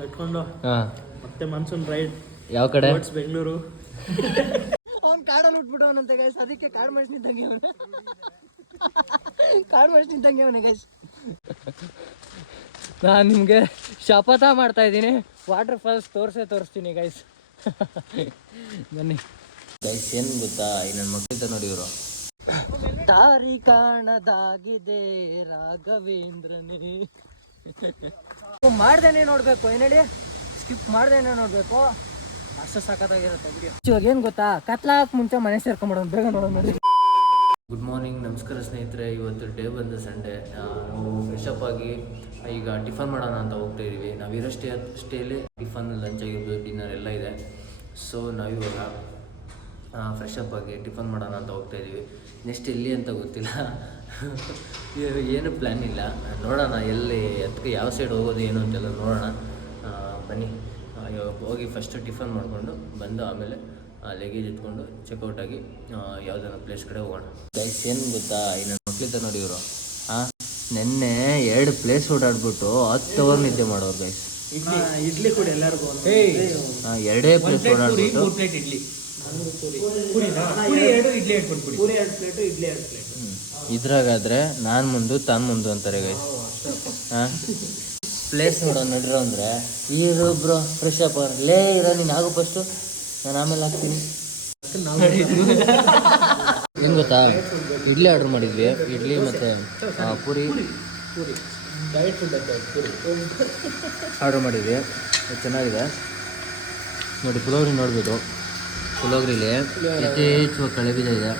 ಕಟ್ಕೊಂಡು ಮತ್ತೆ monsoon ride ಯಾವ ಕಡೆ? ಬೆಂಗಳೂರು. ಅವ್ನು ಕಾಡಲ್ಲಿ ಉಟ್ಬಿಟ್ಟವನಂತೆ ಗೈಸ್, ಅದಕ್ಕೆ ಕಾಡು ಮನುಷ್ಯನಿದ್ದಂಗೆ ಅವನು. ಕಾಡು ಮನುಷ್ಯನಿದ್ದಂಗೆ ಅವನೇ ಗೈಸ್. ನಾನು ನಿಮಗೆ ಶಪಥ ಮಾಡ್ತಾ ಇದ್ದೀನಿ, ವಾಟರ್ ಫಾಲ್ಸ್ ತೋರಿಸ್ತೀನಿ ಗೈಸ್. ಬನ್ನಿ ಗೈಸ್. ಏನು ಗೊತ್ತಾ, ಈ ನನ್ನ ಮಕ್ಕಳಿಂದ ನೋಡಿ ಇವರು ದಾರಿ ಕಾಣದಾಗಿದೆ ರಾಘವೇಂದ್ರನೇ. ಮಾಡ್ದೇನೆ ನೋಡ್ಬೇಕು, ಏನ್ ಹೇಳಿ, ಸ್ಕಿಪ್ ಮಾಡ್ದೇನೆ ನೋಡ್ಬೇಕು, ಅಷ್ಟು ಸಖತ್ತಾಗಿರುತ್ತೆ ವಿಡಿಯೋ. ಇವಾಗ ಏನು ಗೊತ್ತಾ, ಕತ್ಲಾಕ್ ಮುಂಚೆ ಮನೆ ಸೇರ್ಕೊಂಡ್ಬಿಡೋಣ, ಬೇಗ ನೋಡೋಣ ನೋಡಿ. ಗುಡ್ ಮಾರ್ನಿಂಗ್, ನಮಸ್ಕಾರ ಸ್ನೇಹಿತರೆ. ಇವತ್ತು ಡೇ ಬಂದು ಸಂಡೇ. ನಾವು ಫ್ರೆಶಪ್ ಆಗಿ ಈಗ ಟಿಫನ್ ಮಾಡೋಣ ಅಂತ ಹೋಗ್ತಾ ಇದ್ದೀವಿ. ನಾವಿರೋ ಸ್ಟೇಲಿ ಟಿಫನ್, ಲಂಚ್ ಆಗಿರ್ಬೋದು, ಡಿನ್ನರ್ ಎಲ್ಲ ಇದೆ. ಸೊ ನಾವಿವಾಗ ಫ್ರೆಶಪ್ ಆಗಿ ಟಿಫನ್ ಮಾಡೋಣ ಅಂತ ಹೋಗ್ತಾ ಇದ್ದೀವಿ. ನೆಕ್ಸ್ಟ್ ಎಲ್ಲಿ ಅಂತ ಗೊತ್ತಿಲ್ಲ, ಏನು ಪ್ಲ್ಯಾನ್ ಇಲ್ಲ, ನೋಡೋಣ ಎಲ್ಲಿ ಅದಕ್ಕೆ ಯಾವ ಸೈಡ್ ಹೋಗೋದು ಏನು ಅಂತೆಲ್ಲ ನೋಡೋಣ. ಬನ್ನಿ ಹೋಗಿ ಫಸ್ಟು ಟಿಫನ್ ಮಾಡಿಕೊಂಡು ಬಂದು ಆಮೇಲೆ ಲಗೇಜ್ ಎತ್ಕೊಂಡು ಚೆಕ್ಔಟ್ ಆಗಿ ಯಾವುದಾದ್ರು ಪ್ಲೇಸ್ ಕಡೆ ಹೋಗೋಣ. ಗೈಸ್ ಏನು ಗೊತ್ತಾ, ಈ ನನ್ನ ಮಕ್ಕಳಿದ್ದ ನೋಡಿ ಇವರು ನೆನ್ನೆ 2 ಪ್ಲೇಸ್ ಓಡಾಡ್ಬಿಟ್ಟು 10 ಅವರ್ ನಿದ್ದೆ ಮಾಡೋರು ಗೈಸ್. ಇಡ್ಲಿ ಕೂಡ ಎಲ್ಲರಿಗೂ 2 ಪ್ಲೇಸ್ ಓಡಾಡ್ಬಿಟ್ಟು ಇದ್ರಾಗಾದ್ರೆ ನಾನು ಮುಂದು ತಾನು ಮುಂದು ಅಂತಾರೆ ಗೈಸ್. ಪ್ಲೇಸ್ ನೋಡೋ ನಡ್ರೋ ಅಂದರೆ ಇರೋ ಬ್ರೋ ಫ್ರೆಶ್ ಅಪ್ ಲೇ ಇರೋ, ನೀನು ಆಗು ಫಸ್ಟು, ನಾನು ಆಮೇಲೆ ಹಾಕ್ತೀನಿ. ಏನು ಗೊತ್ತಾ, ಇಡ್ಲಿ ಆರ್ಡ್ರ್ ಮಾಡಿದ್ವಿ, ಇಡ್ಲಿ ಮತ್ತು ಪೂರಿ ಆರ್ಡ್ರ್ ಮಾಡಿದ್ವಿ. ಚೆನ್ನಾಗಿದೆ ನೋಡಿ. ಪುಳೋಗ್ರಿ ನೋಡ್ಬೋದು, ಪುಳೋಗ್ರಿಲಿ ಯಥೇಚ್ಛ ಕಳೆ ಬೀಜ ಇದೆ.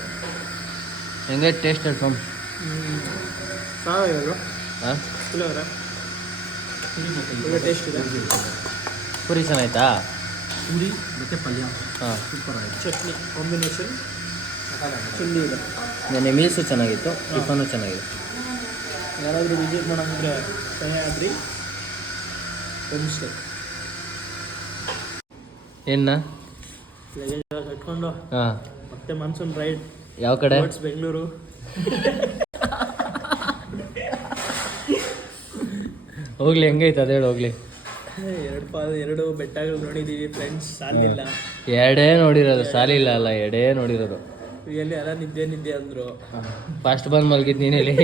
ಹೆಂಗೆ ಟೇಸ್ಟ್ ಹೇಳ್ಕೊಂಡು ಹಾಂ ಪೂರಿ ಚೆನ್ನಾಯ್ತಾ? ಪೂರಿ ಮತ್ತು ಪಲ್ಯ ಹಾಂ ಸೂಪರ್ ಆಗಿದೆ. ಚಟ್ನಿ ಕಾಂಬಿನೇಷನ್ ಚೆಂದ ಇದೆ. ನೆನ್ನೆ ಮೀಲ್ಸು ಚೆನ್ನಾಗಿತ್ತು, ಟಿಫನು ಚೆನ್ನಾಗಿದೆ. ಯಾರಾದರೂ ವಿಸಿಟ್ ಮಾಡೋಂದ್ರೆ ಸಹ್ಯಾದ್ರಿ ಹೋಮ್ ಸ್ಟೇ. ಏನ ಲಗೇಜ್ ಕಟ್ಕೊಂಡು ಮತ್ತೆ ಮಾನ್ಸೂನ್ ರೈಡ್ ಯಾವ ಕಡೆ? ಬೆಂಗಳೂರು. ಹೋಗ್ಲಿ, ಹೆಂಗೈತೆ ಅದೇ ಹೇಳಿ. ಹೋಗ್ಲಿ, 2 ಬೆಟ್ಟಗಳು ನೋಡಿದ್ದೀವಿ ಫ್ರೆಂಡ್ಸ್, ಸಾಲಿಲ್ಲ. 2 ನೋಡಿರೋದು, ಸಾಲಿಲ್ಲ ಅಲ್ಲ, 2 ನೋಡಿರೋದು. ರಿಯಲಿ ಎಲ್ಲ ನಿದ್ದೆ ಅಂದರು. ಫಾಸ್ಟ್ ಬಂದು ಮಲಗಿದ್ದು ನೀನೇಲಿ.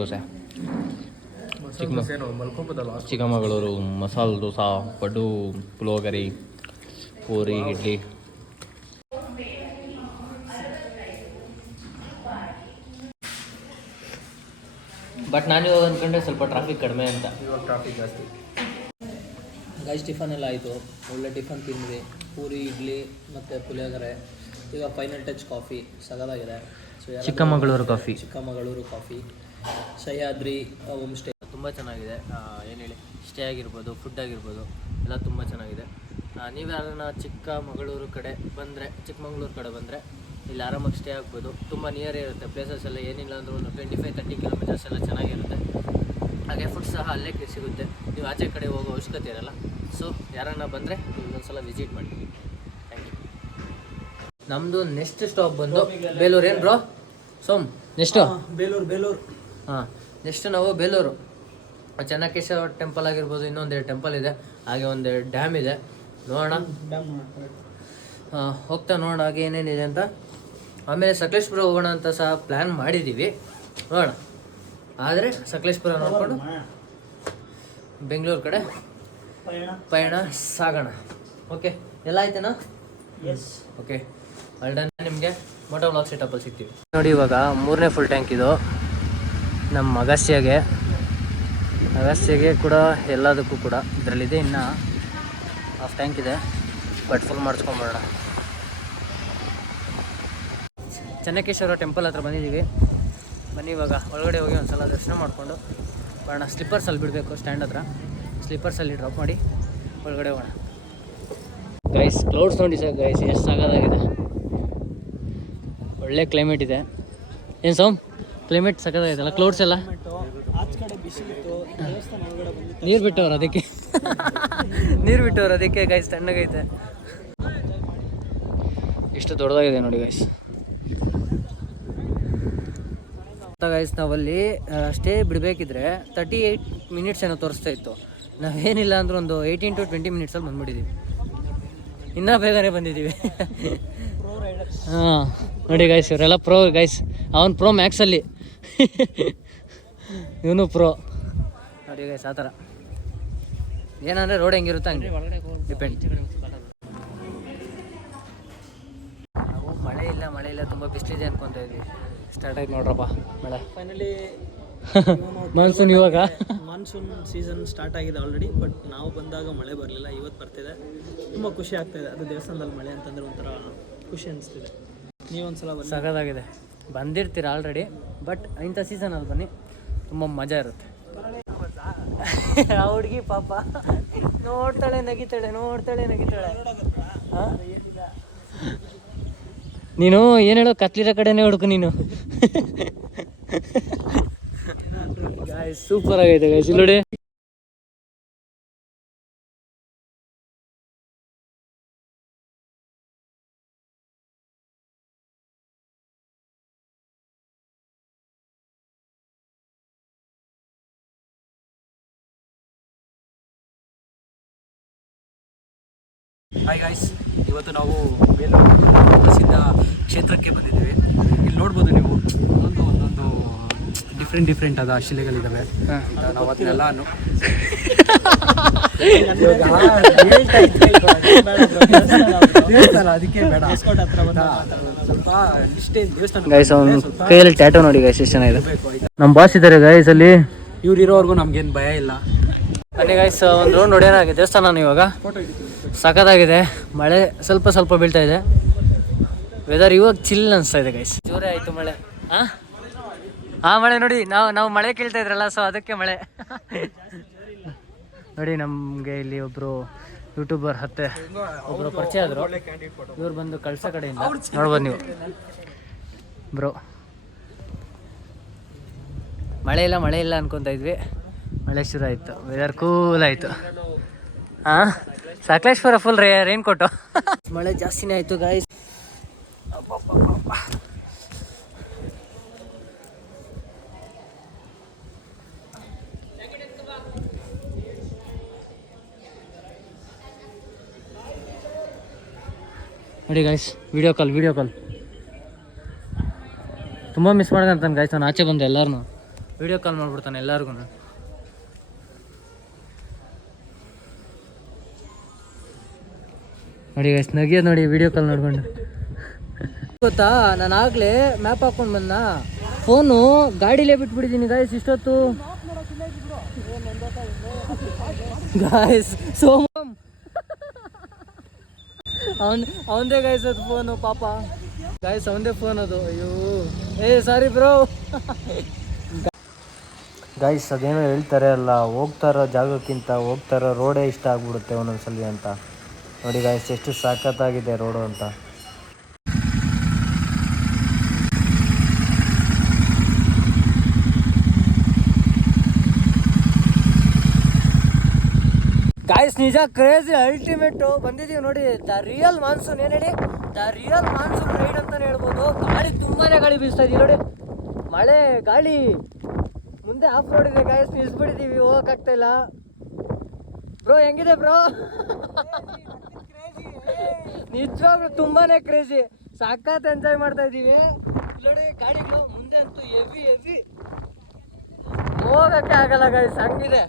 ದೋಸೆ ಚಿಕ್ಕಮಗಳೂರು, ಮಸಾಲೆ ದೋಸೆ, ಪಡ್ಡು, ಪುಳಿಯೋಗರೆ, ಪೂರಿ, ಇಡ್ಲಿ. ಬಟ್ ನಾನು ಇವಾಗ ಅಂದ್ಕೊಂಡೆ ಸ್ವಲ್ಪ ಟ್ರಾಫಿಕ್ ಕಡಿಮೆ ಅಂತ. ಇವಾಗ ಟ್ರಾಫಿಕ್ ಜಾಸ್ತಿ. ಗೈಸ್ ಟಿಫನ್ ಎಲ್ಲ ಆಯಿತು, ಒಳ್ಳೆ ಟಿಫನ್ ತಿಂದ್ವಿ, ಪೂರಿ, ಇಡ್ಲಿ ಮತ್ತು ಪುಳಿಯೋಗರೆ. ಈಗ ಫೈನಲ್ ಟಚ್ ಕಾಫಿ ಸಗದಾಗಿದೆ. So Chikkamagaluru coffee Sahyadri home stay ತುಂಬ ಚೆನ್ನಾಗಿದೆ. ಏನು ಹೇಳಿ, ಸ್ಟೇ ಆಗಿರ್ಬೋದು, ಫುಡ್ ಆಗಿರ್ಬೋದು ಎಲ್ಲ ತುಂಬ ಚೆನ್ನಾಗಿದೆ. ನೀವು ಯಾರನ್ನ ಚಿಕ್ಕಮಗಳೂರು ಕಡೆ ಬಂದರೆ ಇಲ್ಲಿ ಆರಾಮಾಗಿ ಸ್ಟೇ ಆಗ್ಬೋದು. ತುಂಬ ನಿಯರೇ ಇರುತ್ತೆ, ಪ್ಲೇಸಸ್ ಎಲ್ಲ ಏನಿಲ್ಲ ಅಂದರೂ ಒಂದು 25-30 ಕಿಲೋಮೀಟರ್ಸ್ ಎಲ್ಲ ಚೆನ್ನಾಗಿರುತ್ತೆ. ಹಾಗೆ ಫುಡ್ ಸಹ ಅಲ್ಲೇ ಸಿಗುತ್ತೆ, ನೀವು ಆಚೆ ಕಡೆ ಹೋಗೋ ಅವಶ್ಯಕತೆ ಇರಲ್ಲ. ಸೊ ಯಾರನ್ನ ಬಂದರೆ ಇನ್ನೊಂದ್ಸಲ ವಿಸಿಟ್ ಮಾಡಿ. Thank you. ನಮ್ಮದು ನೆಕ್ಸ್ಟ್ ಸ್ಟಾಪ್ ಬಂದು ಬೇಲೂರು. ಏನು ಬ್ರೋ ಸೋಮ್ ನೆಕ್ಸ್ಟು? ಬೇಲೂರು. ಹಾಂ, ನೆಕ್ಸ್ಟ್ ನಾವು ಬೇಲೂರು ಚೆನ್ನಕೇಶವ ಟೆಂಪಲ್ ಆಗಿರ್ಬೋದು, ಇನ್ನೊಂದೆರಡು ಟೆಂಪಲ್ ಇದೆ, ಹಾಗೆ ಒಂದು ಡ್ಯಾಮ್ ಇದೆ. ನೋಡೋಣ, ಹೋಗ್ತಾ ನೋಡೋಣ ಹಾಗೆ ಏನೇನಿದೆ ಅಂತ. ಆಮೇಲೆ ಸಕಲೇಶ್ಪುರ ಹೋಗೋಣ ಅಂತ ಸಹ ಪ್ಲ್ಯಾನ್ ಮಾಡಿದ್ದೀವಿ, ನೋಡೋಣ. ಆದರೆ ಸಕಲೇಶ್ಪುರ ನೋಡಿಕೊಂಡು ಬೆಂಗಳೂರು ಕಡೆ ಪಯಣ ಸಾಗೋಣ. ಓಕೆ, ಎಲ್ಲ ಆಯ್ತೇನಾ? ಎಸ್. ಓಕೆ, ಆಲ್ಡನ್. ನಿಮಗೆ ಮೋಟೋ ವ್ಲಾಗ್ ಸೆಟಪ್ಪಲ್ಲಿ ಸಿಗ್ತೀವಿ ನೋಡಿ. ಇವಾಗ 3ನೇ ಫುಲ್ ಟ್ಯಾಂಕ್ ಇದು ನಮ್ಮ ಅಗಸ್ತ್ಯಗೆ ಕೂಡ, ಎಲ್ಲದಕ್ಕೂ ಕೂಡ ಇದರಲ್ಲಿದೆ. ಇನ್ನು ಹಾಫ್ ಟ್ಯಾಂಕ್ ಇದೆ, ಬಟ್ ಫುಲ್ ಮಾಡಿಸ್ಕೊಂಬರೋಣ. ಚೆನ್ನಕೇಶ್ವರ ಟೆಂಪಲ್ ಹತ್ರ ಬಂದಿದ್ದೀವಿ. ಬನ್ನಿ ಇವಾಗ ಒಳಗಡೆ ಹೋಗಿ ಒಂದು ಸಲ ದರ್ಶನ ಮಾಡಿಕೊಂಡು ಬರೋಣ. ಸ್ಲಿಪ್ಪರ್ಸಲ್ಲಿ ಬಿಡಬೇಕು ಸ್ಟ್ಯಾಂಡ್ ಹತ್ರ, ಸ್ಲಿಪ್ಪರ್ಸಲ್ಲಿ ಡ್ರಾಪ್ ಮಾಡಿ ಒಳಗಡೆ ಹೋಗೋಣ. ಗೈಸ್ ಕ್ಲೌಡ್ಸ್ ನೋಡಿ ಸರ್, ಗೈಸ್ ಎಷ್ಟು ಸಾಕಾಗಿದೆ. ಒಳ್ಳೆ ಕ್ಲೈಮೇಟ್ ಇದೆ. ಏನು ಸೌಮ್, ಕ್ಲೈಮೇಟ್ ಸಕ್ಕತ್ತಾಗಿದೆಲ್ಲ, ಕ್ಲೌಡ್ಸ್ ಎಲ್ಲ. ನೀರು ಬಿಟ್ಟವ್ರು ಅದಕ್ಕೆ ಗೈಸ್ ತಣ್ಣಗೈತೆ. ಇಷ್ಟು ದೊಡ್ಡದಾಗಿದೆ ನೋಡಿ ಗೈಸ್. ಗೈಸ್ ನಾವಲ್ಲಿ ಸ್ಟೇ ಬಿಡಬೇಕಿದ್ರೆ 38 ಮಿನಿಟ್ಸ್ ಏನೋ ತೋರಿಸ್ತಾ ಇತ್ತು. ನಾವೇನಿಲ್ಲ ಅಂದ್ರೆ ಒಂದು 18 to 20 ಮಿನಿಟ್ಸಲ್ಲಿ ಬಂದ್ಬಿಟ್ಟಿದ್ದೀವಿ. ಇನ್ನೂ ಬೇಗನೆ ಬಂದಿದ್ದೀವಿ. ಹಾಂ ನೋಡಿ ಗೈಸ್, ಇವರೆಲ್ಲ ಪ್ರೋ ಗೈಸ್. ಅವನು ಪ್ರೋ ಮ್ಯಾಕ್ಸಲ್ಲಿ, ಇವನು ಪ್ರೋ. ನೋಡಿ ಗೈಸ್ ಆ ಥರ ಏನಂದರೆ ರೋಡ್ ಹೆಂಗಿರುತ್ತೆ ಹಂಗೆ ಡಿಪೆಂಡ್. ನಾವು ಮಳೆ ಇಲ್ಲ ತುಂಬ ಬಿಸಿಲಿದೆ ಅನ್ಕೊತಾ ಇದ್ವಿ. ಸ್ಟಾರ್ಟ್ ಆಯ್ತು ನೋಡ್ರಪ್ಪ ಮಳೆ ಫೈನಲಿ. ಮಾನ್ಸೂನ್ ಇವಾಗ ಮಾನ್ಸೂನ್ ಸೀಸನ್ ಸ್ಟಾರ್ಟ್ ಆಗಿದೆ ಆಲ್ರೆಡಿ. ಬಟ್ ನಾವು ಬಂದಾಗ ಮಳೆ ಬರಲಿಲ್ಲ, ಇವತ್ತು ಬರ್ತಿದೆ. ತುಂಬ ಖುಷಿ ಆಗ್ತಾಯಿದೆ. ಅದು ದೇವಸ್ಥಾನದಲ್ಲಿ ಮಳೆ ಅಂತಂದರೆ ಒಂಥರ ಖುಷಿ ಅನಿಸ್ತಿದೆ. ನೀವೊಂದ್ಸಲ ಬನ್ನಿ, ಸಖತ್ತಾಗಿದೆ. ಬಂದಿರ್ತೀರ ಆಲ್ರೆಡಿ, ಬಟ್ ಇಂಥ ಸೀಸನಲ್ಲಿ ಬನ್ನಿ, ತುಂಬ ಮಜಾ ಇರುತ್ತೆ. ಆ ಹುಡುಗಿ ಪಾಪ ನೋಡ್ತಾಳೆ ನಗಿತಾಳೆ. ನೀನು ಏನು ಹೇಳೋ, ಕತ್ಲಿರೋ ಕಡೆನೇ ಹುಡುಕು ನೀನು. ಸೂಪರ್ ಆಗೈತೆ ಗೈಸ್ ಇಲ್ಲಿ ನೋಡಿ. ಹಾಯ್ ಗಾಯ್ಸ್, ಇವತ್ತು ನಾವು ಬೇಲೂರು ಪ್ರಸಿದ್ಧ ಕ್ಷೇತ್ರಕ್ಕೆ ಬಂದಿದ್ದೀವಿ. ಇಲ್ಲಿ ನೋಡ್ಬೋದು ನೀವು ಒಂದೊಂದು ಡಿಫ್ರೆಂಟ್ ಆದ ಶಿಲೆಗಳಿದ್ದಾವೆ. ನಾವು ಅದನ್ನೆಲ್ಲ ಅದಕ್ಕೆ ಬೇಡ ಸ್ವಲ್ಪ ಕೈಯಲ್ಲಿ ಟ್ಯಾಟೋ ನೋಡಿ ಗೈಸ್ ಎಷ್ಟು ಚೆನ್ನಾಗಿದೆ. ನಮ್ಮ ಬಾಸ್ ಇದ್ದಾರೆ ಗೈಸ್ ಅಲ್ಲಿ, ಇವ್ರು ಇರೋವರೆಗೂ ನಮ್ಗೇನು ಭಯ ಇಲ್ಲ. ಬನ್ನಿ ಗೈಸ್ ಒಂದು ರೌಂಡ್ ಹೊಡೆಯೋಣಾಗಿದೆ ದೇವಸ್ಥಾನ. ಇವಾಗ ಸಖತ್ತಾಗಿದೆ. ಮಳೆ ಸ್ವಲ್ಪ ಬೀಳ್ತಾ ಇದೆ. ವೆದರ್ ಇವಾಗ ಚಿಲ್ ಅನಿಸ್ತಾ ಇದೆ ಗೈಸ್. ಜೋರೇ ಆಯಿತು ಮಳೆ. ಹಾಂ ಮಳೆ ನೋಡಿ, ನಾವು ಮಳೆ ಕೇಳ್ತಾ ಇದ್ರಲ್ಲ, ಸೊ ಅದಕ್ಕೆ ಮಳೆ. ನೋಡಿ ನಮಗೆ ಇಲ್ಲಿ ಒಬ್ಬರು ಯೂಟ್ಯೂಬರ್ ಒಬ್ಬರು ಪರಿಚಯ ಆದರು. ಇವ್ರು ಬಂದು ಕಳ್ಸ ಕಡೆಯಿಂದ ನೋಡ್ಬೋದು ನೀವು ಬ್ರೋ. ಮಳೆ ಇಲ್ಲ ಅನ್ಕೊತಾ ಇದ್ವಿ, ಮಳೆ ಶುರು ಆಯಿತು. ವೆದರ್ ಕೂಲ್ ಆಯಿತು. ಹಾಂ ಸಕಲೇಶ್ವರ ಫುಲ್ ರೈನ್ ಕೋಟು. ಮಳೆ ಜಾಸ್ತಿನೇ ಆಯಿತು ಗಾಯ್ಸ್. ನೋಡಿ ಗಾಯ್ಸ್, ವಿಡಿಯೋ ಕಾಲ್ ತುಂಬ ಮಿಸ್ ಮಾಡ್ಕೊಂತಾನೆ ಗಾಯ್ಸ್. ನಾನು ಆಚೆ ಬಂದೆ, ಎಲ್ಲರೂ ವಿಡಿಯೋ ಕಾಲ್ ಮಾಡ್ಬಿಡ್ತಾನೆ ಎಲ್ಲರಿಗೂ. ನೋಡಿ ಗೈಸ್ ನಗಿಯೋದು ನೋಡಿ ವಿಡಿಯೋ ಕಾಲ್ ನೋಡ್ಕೊಂಡು. ಗೊತ್ತಾ, ನಾನು ಆಗಲೇ ಮ್ಯಾಪ್ ಹಾಕೊಂಡು ಬಂದ, ಫೋನು ಗಾಡಿಲೇ ಬಿಟ್ಬಿಟ್ಟಿದ್ದೀನಿ ಗಾಯ್ಸ್ ಇಷ್ಟೊತ್ತು. ಗಾಯ್ಸ್ ಸೋಮಂ ಅವಂದೇ ಗಾಯ್ಸ್ ಅದು ಫೋನು, ಪಾಪ ಗಾಯ್ಸ್ ಅವಂದೇ ಫೋನ್ ಅದು. ಅಯ್ಯೋ ಸಾರಿ ಬ್ರೋ. ಗಾಯ್ಸ್ ಅದೇನೋ ಹೇಳ್ತಾರೆ ಅಲ್ಲ, ಹೋಗ್ತಾರೋ ಜಾಗಕ್ಕಿಂತ ಹೋಗ್ತಾರೋ ರೋಡೇ ಇಷ್ಟ ಆಗ್ಬಿಡುತ್ತೆ ಒಂದೊಂದ್ಸಲಿ ಅಂತ. ನೋಡಿ ಗಾಯ್ಸ್ ಎಷ್ಟು ಸಖತ್ತಾಗಿದೆ ರೋಡು ಅಂತ. ಗಾಯ್ಸ್ ನಿಜ ಕ್ರೇಜಿ ಅಲ್ಟಿಮೇಟು ಬಂದಿದ್ದೀವಿ ನೋಡಿ. ದ ರಿಯಲ್ ಮಾನ್ಸೂನ್ ಏನು ಹೇಳಿ, ದ ರಿಯಲ್ ಮಾನ್ಸೂನ್ ರೈಡ್ ಅಂತಲೇ ಹೇಳ್ಬೋದು. ಗಾಳಿ ಬೀಸ್ತಾ ಇದೀವಿ ನೋಡಿ, ಮಳೆ ಗಾಳಿ. ಮುಂದೆ ಆಫ್ ರೋಡ್ ಇದೆ ಗಾಯ್ಸ್, ನಿಲ್ಸ್ಬಿಟ್ಟಿದ್ದೀವಿ, ಹೋಗೋಕ್ಕಾಗ್ತಾ ಇಲ್ಲ. ಬ್ರೋ ಹೆಂಗಿದೆ ಬ್ರೋ? ನಿಜವಾಗ್ಲೂ ತುಂಬಾನೇ ಕ್ರೇಜಿ, ಸಖತ್ ಎಂಜಾಯ್ ಮಾಡ್ತಾ ಇದೀವಿ ನೋಡಿ. ಗಾಡಿಗಳು ಮುಂದೆ ಅಂತೂ ಹೆವಿ ಹೋಗಕ್ಕೆ ಆಗಲ್ಲ ಗಾಯ್ಸ್, ಹಂಗಿದೆ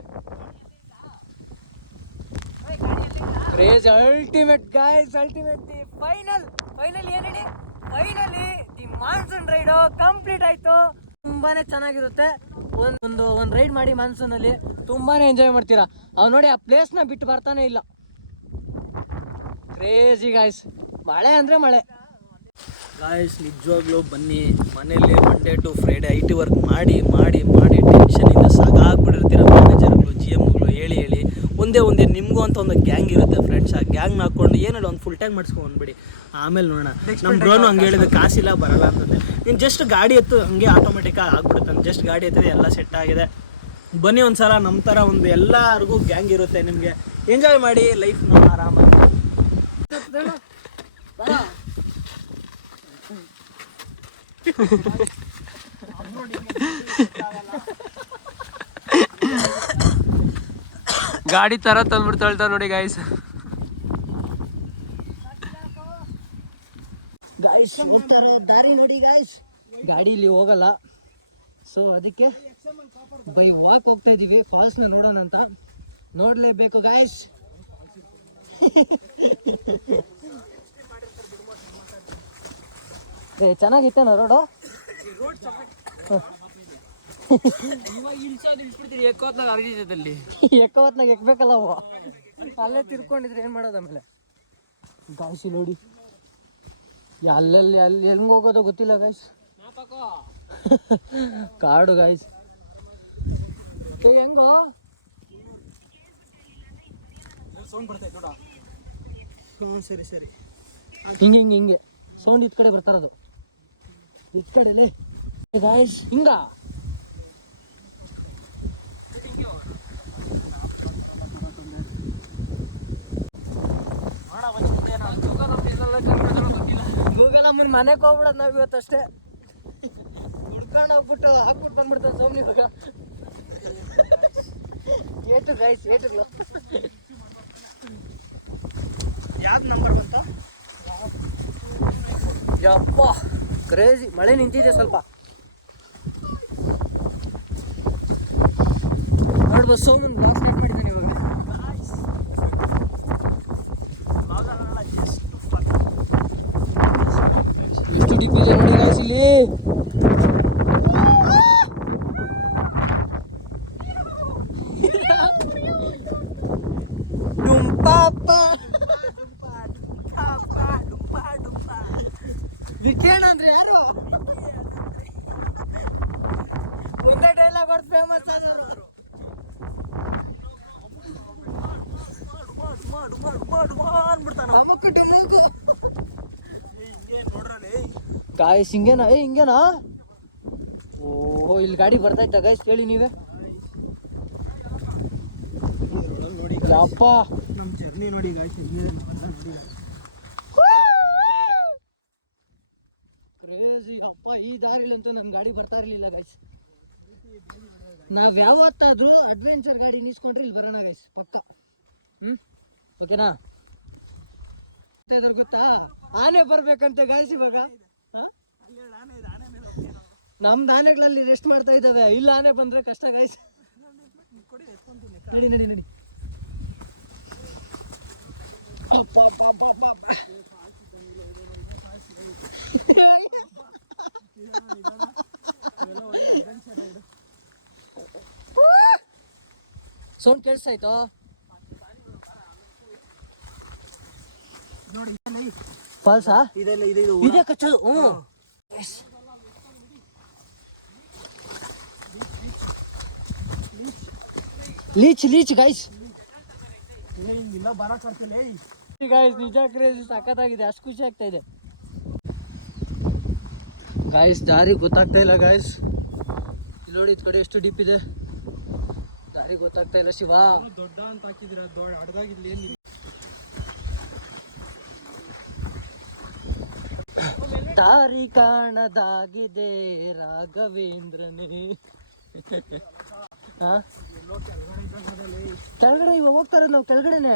craze. Ultimate guys, ultimate. The final ಏನ್ ಹೇಳಿ, finally the monsoon ride complete ಆಯ್ತು. ತುಂಬಾನೇ ಚೆನ್ನಾಗಿರುತ್ತೆ. ಒಂದು ರೈಡ್ ಮಾಡಿ ಮಾನ್ಸೂನ್ ಅಲ್ಲಿ, ತುಂಬಾನೇ ಎಂಜಾಯ್ ಮಾಡ್ತೀರಾ. ಅವ್ ನೋಡಿ ಆ ಪ್ಲೇಸ್ ನ ಬಿಟ್ಟು ಬರ್ತಾನೆ ಇಲ್ಲ. ಕ್ರೇಜಿ ಗಾಯ್ಸ್, ಮಳೆ ಅಂದ್ರೆ ಮಳೆ ಗಾಯ್ಸ್. ನಿಜವಾಗ್ಲೂ ಬನ್ನಿ, ಮನೇಲಿ Monday to Friday IT work ಮಾಡಿ ಟೆನ್ಷನಿಂದ ಸಾಕಾಗ್ಬಿಟ್ಟಿರ್ತೀರ. ಮ್ಯಾನೇಜರ್ಗಳು GMಗಳು ಹೇಳಿ ಒಂದೇ ನಿಮಗೂ ಅಂತ ಒಂದು ಗ್ಯಾಂಗ್ ಇರುತ್ತೆ ಫ್ರೆಂಡ್ಸ್. ಆ ಗ್ಯಾಂಗ್ನ ಹಾಕೊಂಡು ಏನಿಲ್ಲ ಒಂದು ಫುಲ್ ಟ್ಯಾಂಕ್ ಮಾಡಿಸ್ಕೊಂಡು ಬಂದ್ಬಿಡಿ. ಆಮೇಲೆ ನೋಡೋಣ. ನಮ್ಮ ಬ್ರೋನು ಹಂಗೆ ಹೇಳಿದ್ರೆ ಕಾಸಿಲ್ಲ ಬರಲ್ಲ ಅಂತಂದೆ. ನೀನು ಜಸ್ಟ್ ಗಾಡಿ ಎತ್ತು, ಹಂಗೆ ಆಟೋಮೆಟಿಕ್ಕಾಗಿ ಆಗ್ಬಿಡುತ್ತೆ. ಜಸ್ಟ್ ಗಾಡಿ ಎತ್ತದೆ, ಎಲ್ಲ ಸೆಟ್ ಆಗಿದೆ. ಬನ್ನಿ ಒಂದ್ಸಲ, ನಮ್ಮ ಥರ ಒಂದು ಎಲ್ಲರಿಗೂ ಗ್ಯಾಂಗ್ ಇರುತ್ತೆ. ನಿಮಗೆ ಎಂಜಾಯ್ ಮಾಡಿ ಲೈಫ್ನ ಆರಾಮಾಗಿ. ಗಾಡಿ ತರ ತಂದ್ಬಿಡ್ತಾಳ್ತಾವ ನೋಡಿ ಗಾಯ್ಸ್. ಗಾಯ್ಸ್ ದಾರಿ ನೋಡಿ ಗಾಯ್ಸ್, ಗಾಡಿ ಇಲ್ಲಿ ಹೋಗಲ್ಲ, ಸೊ ಅದಕ್ಕೆ ಬೈ ವಾಕ್ ಹೋಗ್ತಾ ಇದೀವಿ ಫಾಲ್ಸ್ ನ ನೋಡೋಣ ಅಂತ. ನೋಡ್ಲೇಬೇಕು ಗಾಯ್ಸ್. ಚೆನ್ನಾಗಿತ್ತೇನ ರೋಡು? ಎಕ್ಕವತ್ನಾಗ ಎಕ್ಬೇಕಲ್ಲ ಅವು, ಅಲ್ಲೇ ತಿರ್ಕೊಂಡಿದ್ರೆ ಏನ್ ಮಾಡೋದು ಆಮೇಲೆ. ಗಾಯ್ಸ್ ನೋಡಿ ಅಲ್ಲಲ್ಲಿ ಅಲ್ಲಿ ಹೆಂಗ್ ಹೋಗೋದೋ ಗೊತ್ತಿಲ್ಲ ಗಾಯ್ಸ್. ಕಾಡು ಗಾಯ್ಸ್. ಹೆಂಗೋ ಸರಿ ಸರಿ ಹಿಂಗೆ ಹಿಂಗೆ ಹಿಂಗೆ ಸೌಂಡ್ ಇದ್ ಕಡೆ ಬರ್ತಾರದು, ಇದ್ ಕಡೆಲೆ ಗಾಯ್ಸ್ ಹಿಂಗ. ಗೂಗಲ್ ಅಮ್ಮನ ಮನೆಗೆ ಹೋಗ್ಬಿಡೋದು ನಾವ್ ಇವತ್ತಷ್ಟೇ. ಹುಡ್ಕೊಂಡು ಹೋಗ್ಬಿಟ್ಟು ಹಾಕ್ಬಿಟ್ಟು ಬಂದ್ಬಿಡ್ತಾನೆ ಸೌಮ್ಯ ಇವಾಗ. ಏಟು ಗಾಯ್ಸ್ ಏಟುಗಳು. ಯಾವ್ದು ನಂಬರ್ ಬಂತ? ಯಪ್ಪ ಕ್ರೇಜಿ. ಮಳೆ ನಿಂತಿದೆ ಸ್ವಲ್ಪ ನೋಡ್ಬೋದು. ಸೋಮನ್ ಸ್ಟಾರ್ಟ್ ಮಾಡಿದ್ದಾನೆ ಇವಾಗ. ಎಷ್ಟು ಡಿಪ್ ಇದೆ ನೋಡಿ ಗಾಯ್ಸ್ ಇಲ್ಲಿ. ವಿಕೇಣ ಅಂದ್ರೆ ಯಾರು? ಮುಂದೆ ಡೈಲಾಗ್ ಹೊಡೆದು ಫೇಮಸ್ ಆದ್ರು. ಗಾಯ್ಸ್ ಹಿಂಗೇನಾ? ಹಿಂಗೇನಾ? ಓಹೋ ಇಲ್ಲಿ ಗಾಡಿ ಬರ್ತಾಯ್ತಾ ಗಾಯ್ಸ್ ಹೇಳಿ ನೀವೇ. ಅಪ್ಪ ನಮ್ಮ ಜರ್ನಿ ನೋಡಿ ಗಾಯ್ಸ್. ಕ್ರೇಜಿ ಅಪ್ಪ. ಈ ದಾರಿಲಂತೂ ನಮ್ ಗಾಡಿ ಬರ್ತಾ ಇರ್ಲಿಲ್ಲ ಗೈಸ್. ನಾವ್ ಯಾವತ್ತಾದ್ರೂ ಅಡ್ವೆಂಚರ್ ಗಾಡಿ ನಿಲ್ಸ್ಕೊಂಡ್ರೆ ಇಲ್ಲಿ ಬರೋಣ ಗೈಸ್ ಪಕ್ಕ. ಓಕೆನಾ? ಗೊತ್ತಾ ಆನೆ ಬರ್ಬೇಕಂತೆ ಗಾಯ್ಸ್ ಇವಾಗ. ನಮ್ದು ಆನೆಗಳಲ್ಲಿ ರೆಸ್ಟ್ ಮಾಡ್ತಾ ಇದ್ದಾವೆ, ಇಲ್ಲ ಆನೆ ಬಂದ್ರೆ ಕಷ್ಟ ಗೈಸ್. ನಡಿ ನಡಿ ನಡಿ. ಅಪ್ಪ ಅಪ್ಪ ಅಪ್ಪ ಅಪ್ಪ. ಸೌಂಡ್ ಕೇಳಿಸ್ತಾಯ್ತು? ಫಾಲ್ಸಾ ಇದೆ ಕಚ್ಚೋದು. Leech leech guys. ಗಾಯ್ಸ್ ನಿಜ ಕ್ರೇಜಿ ಸಖತ್ತಾಗಿದೆ, ಅಷ್ಟು ಖುಷಿ ಆಗ್ತಾ ಇದೆ ಗಾಯ್ಸ್. ದಾರಿ ಗೊತ್ತಾಗ್ತಾ ಇಲ್ಲ ಗಾಯ್ಸ್. ಇಲ್ಲಿ ನೋಡಿ, ಇದ್ ಕಡೆ ಎಷ್ಟು ಡೀಪ್ ಇದೆ, ದಾರಿ ಗೊತ್ತಾಗ್ತಾ ಇಲ್ಲ. ಶಿವ ದೊಡ್ಡ ಅಂತ ಹಾಕಿದ್ರೆ ದೊಡ್ಡ ಅಡ್ದಾಗಿರ್ಲಿ ಏನಿಲ್ಲ. ದಾರಿ ಕಾಣದಾಗಿದೆ ರಾಘವೇಂದ್ರನೇ. ಕೆಳಗಡೆ ಇವಾಗ ಹೋಗ್ತಾರ ನಾವು, ಕೆಳಗಡೆನೆ.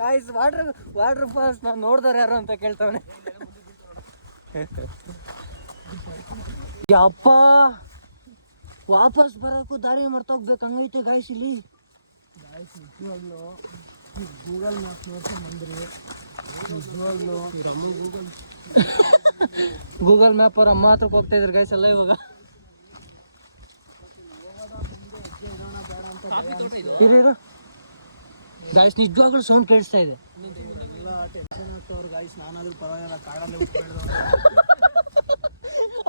ಗಾಯ್ಸ್ ವಾಟರ್ ಫಾಲ್ಸ್ ನಾನು ನೋಡ್ದಾರ ಯಾರು ಅಂತ ಕೇಳ್ತಾವನೆ. ಯಪ್ಪ ವಾಪಸ್ ಬರೋಕ್ಕೂ ದಾರಿ ಮಾಡ್ತಾ ಹೋಗ್ಬೇಕು ಹಂಗೈತೆ ಗಾಯ್ಸ್ ಇಲ್ಲಿ. ಗೂಗಲ್ ಮ್ಯಾಪ್ ನೋಡ್ಕೊಂಡು ಬಂದ್ರಿ. ಗೂಗಲ್ ಮ್ಯಾಪ್ ಅವ್ರ ಅಮ್ಮ ಹತ್ರಕ್ಕೆ ಹೋಗ್ತಾ ಇದ್ರು ಗೈಸ್ ಎಲ್ಲ ಇವಾಗ. ಇರು ಗಾಯ್ಸ್ ನಿಜವಾಗ್ಲೂ ಸೌಂಡ್ ಕೇಳಿಸ್ತಾ ಇದೆ.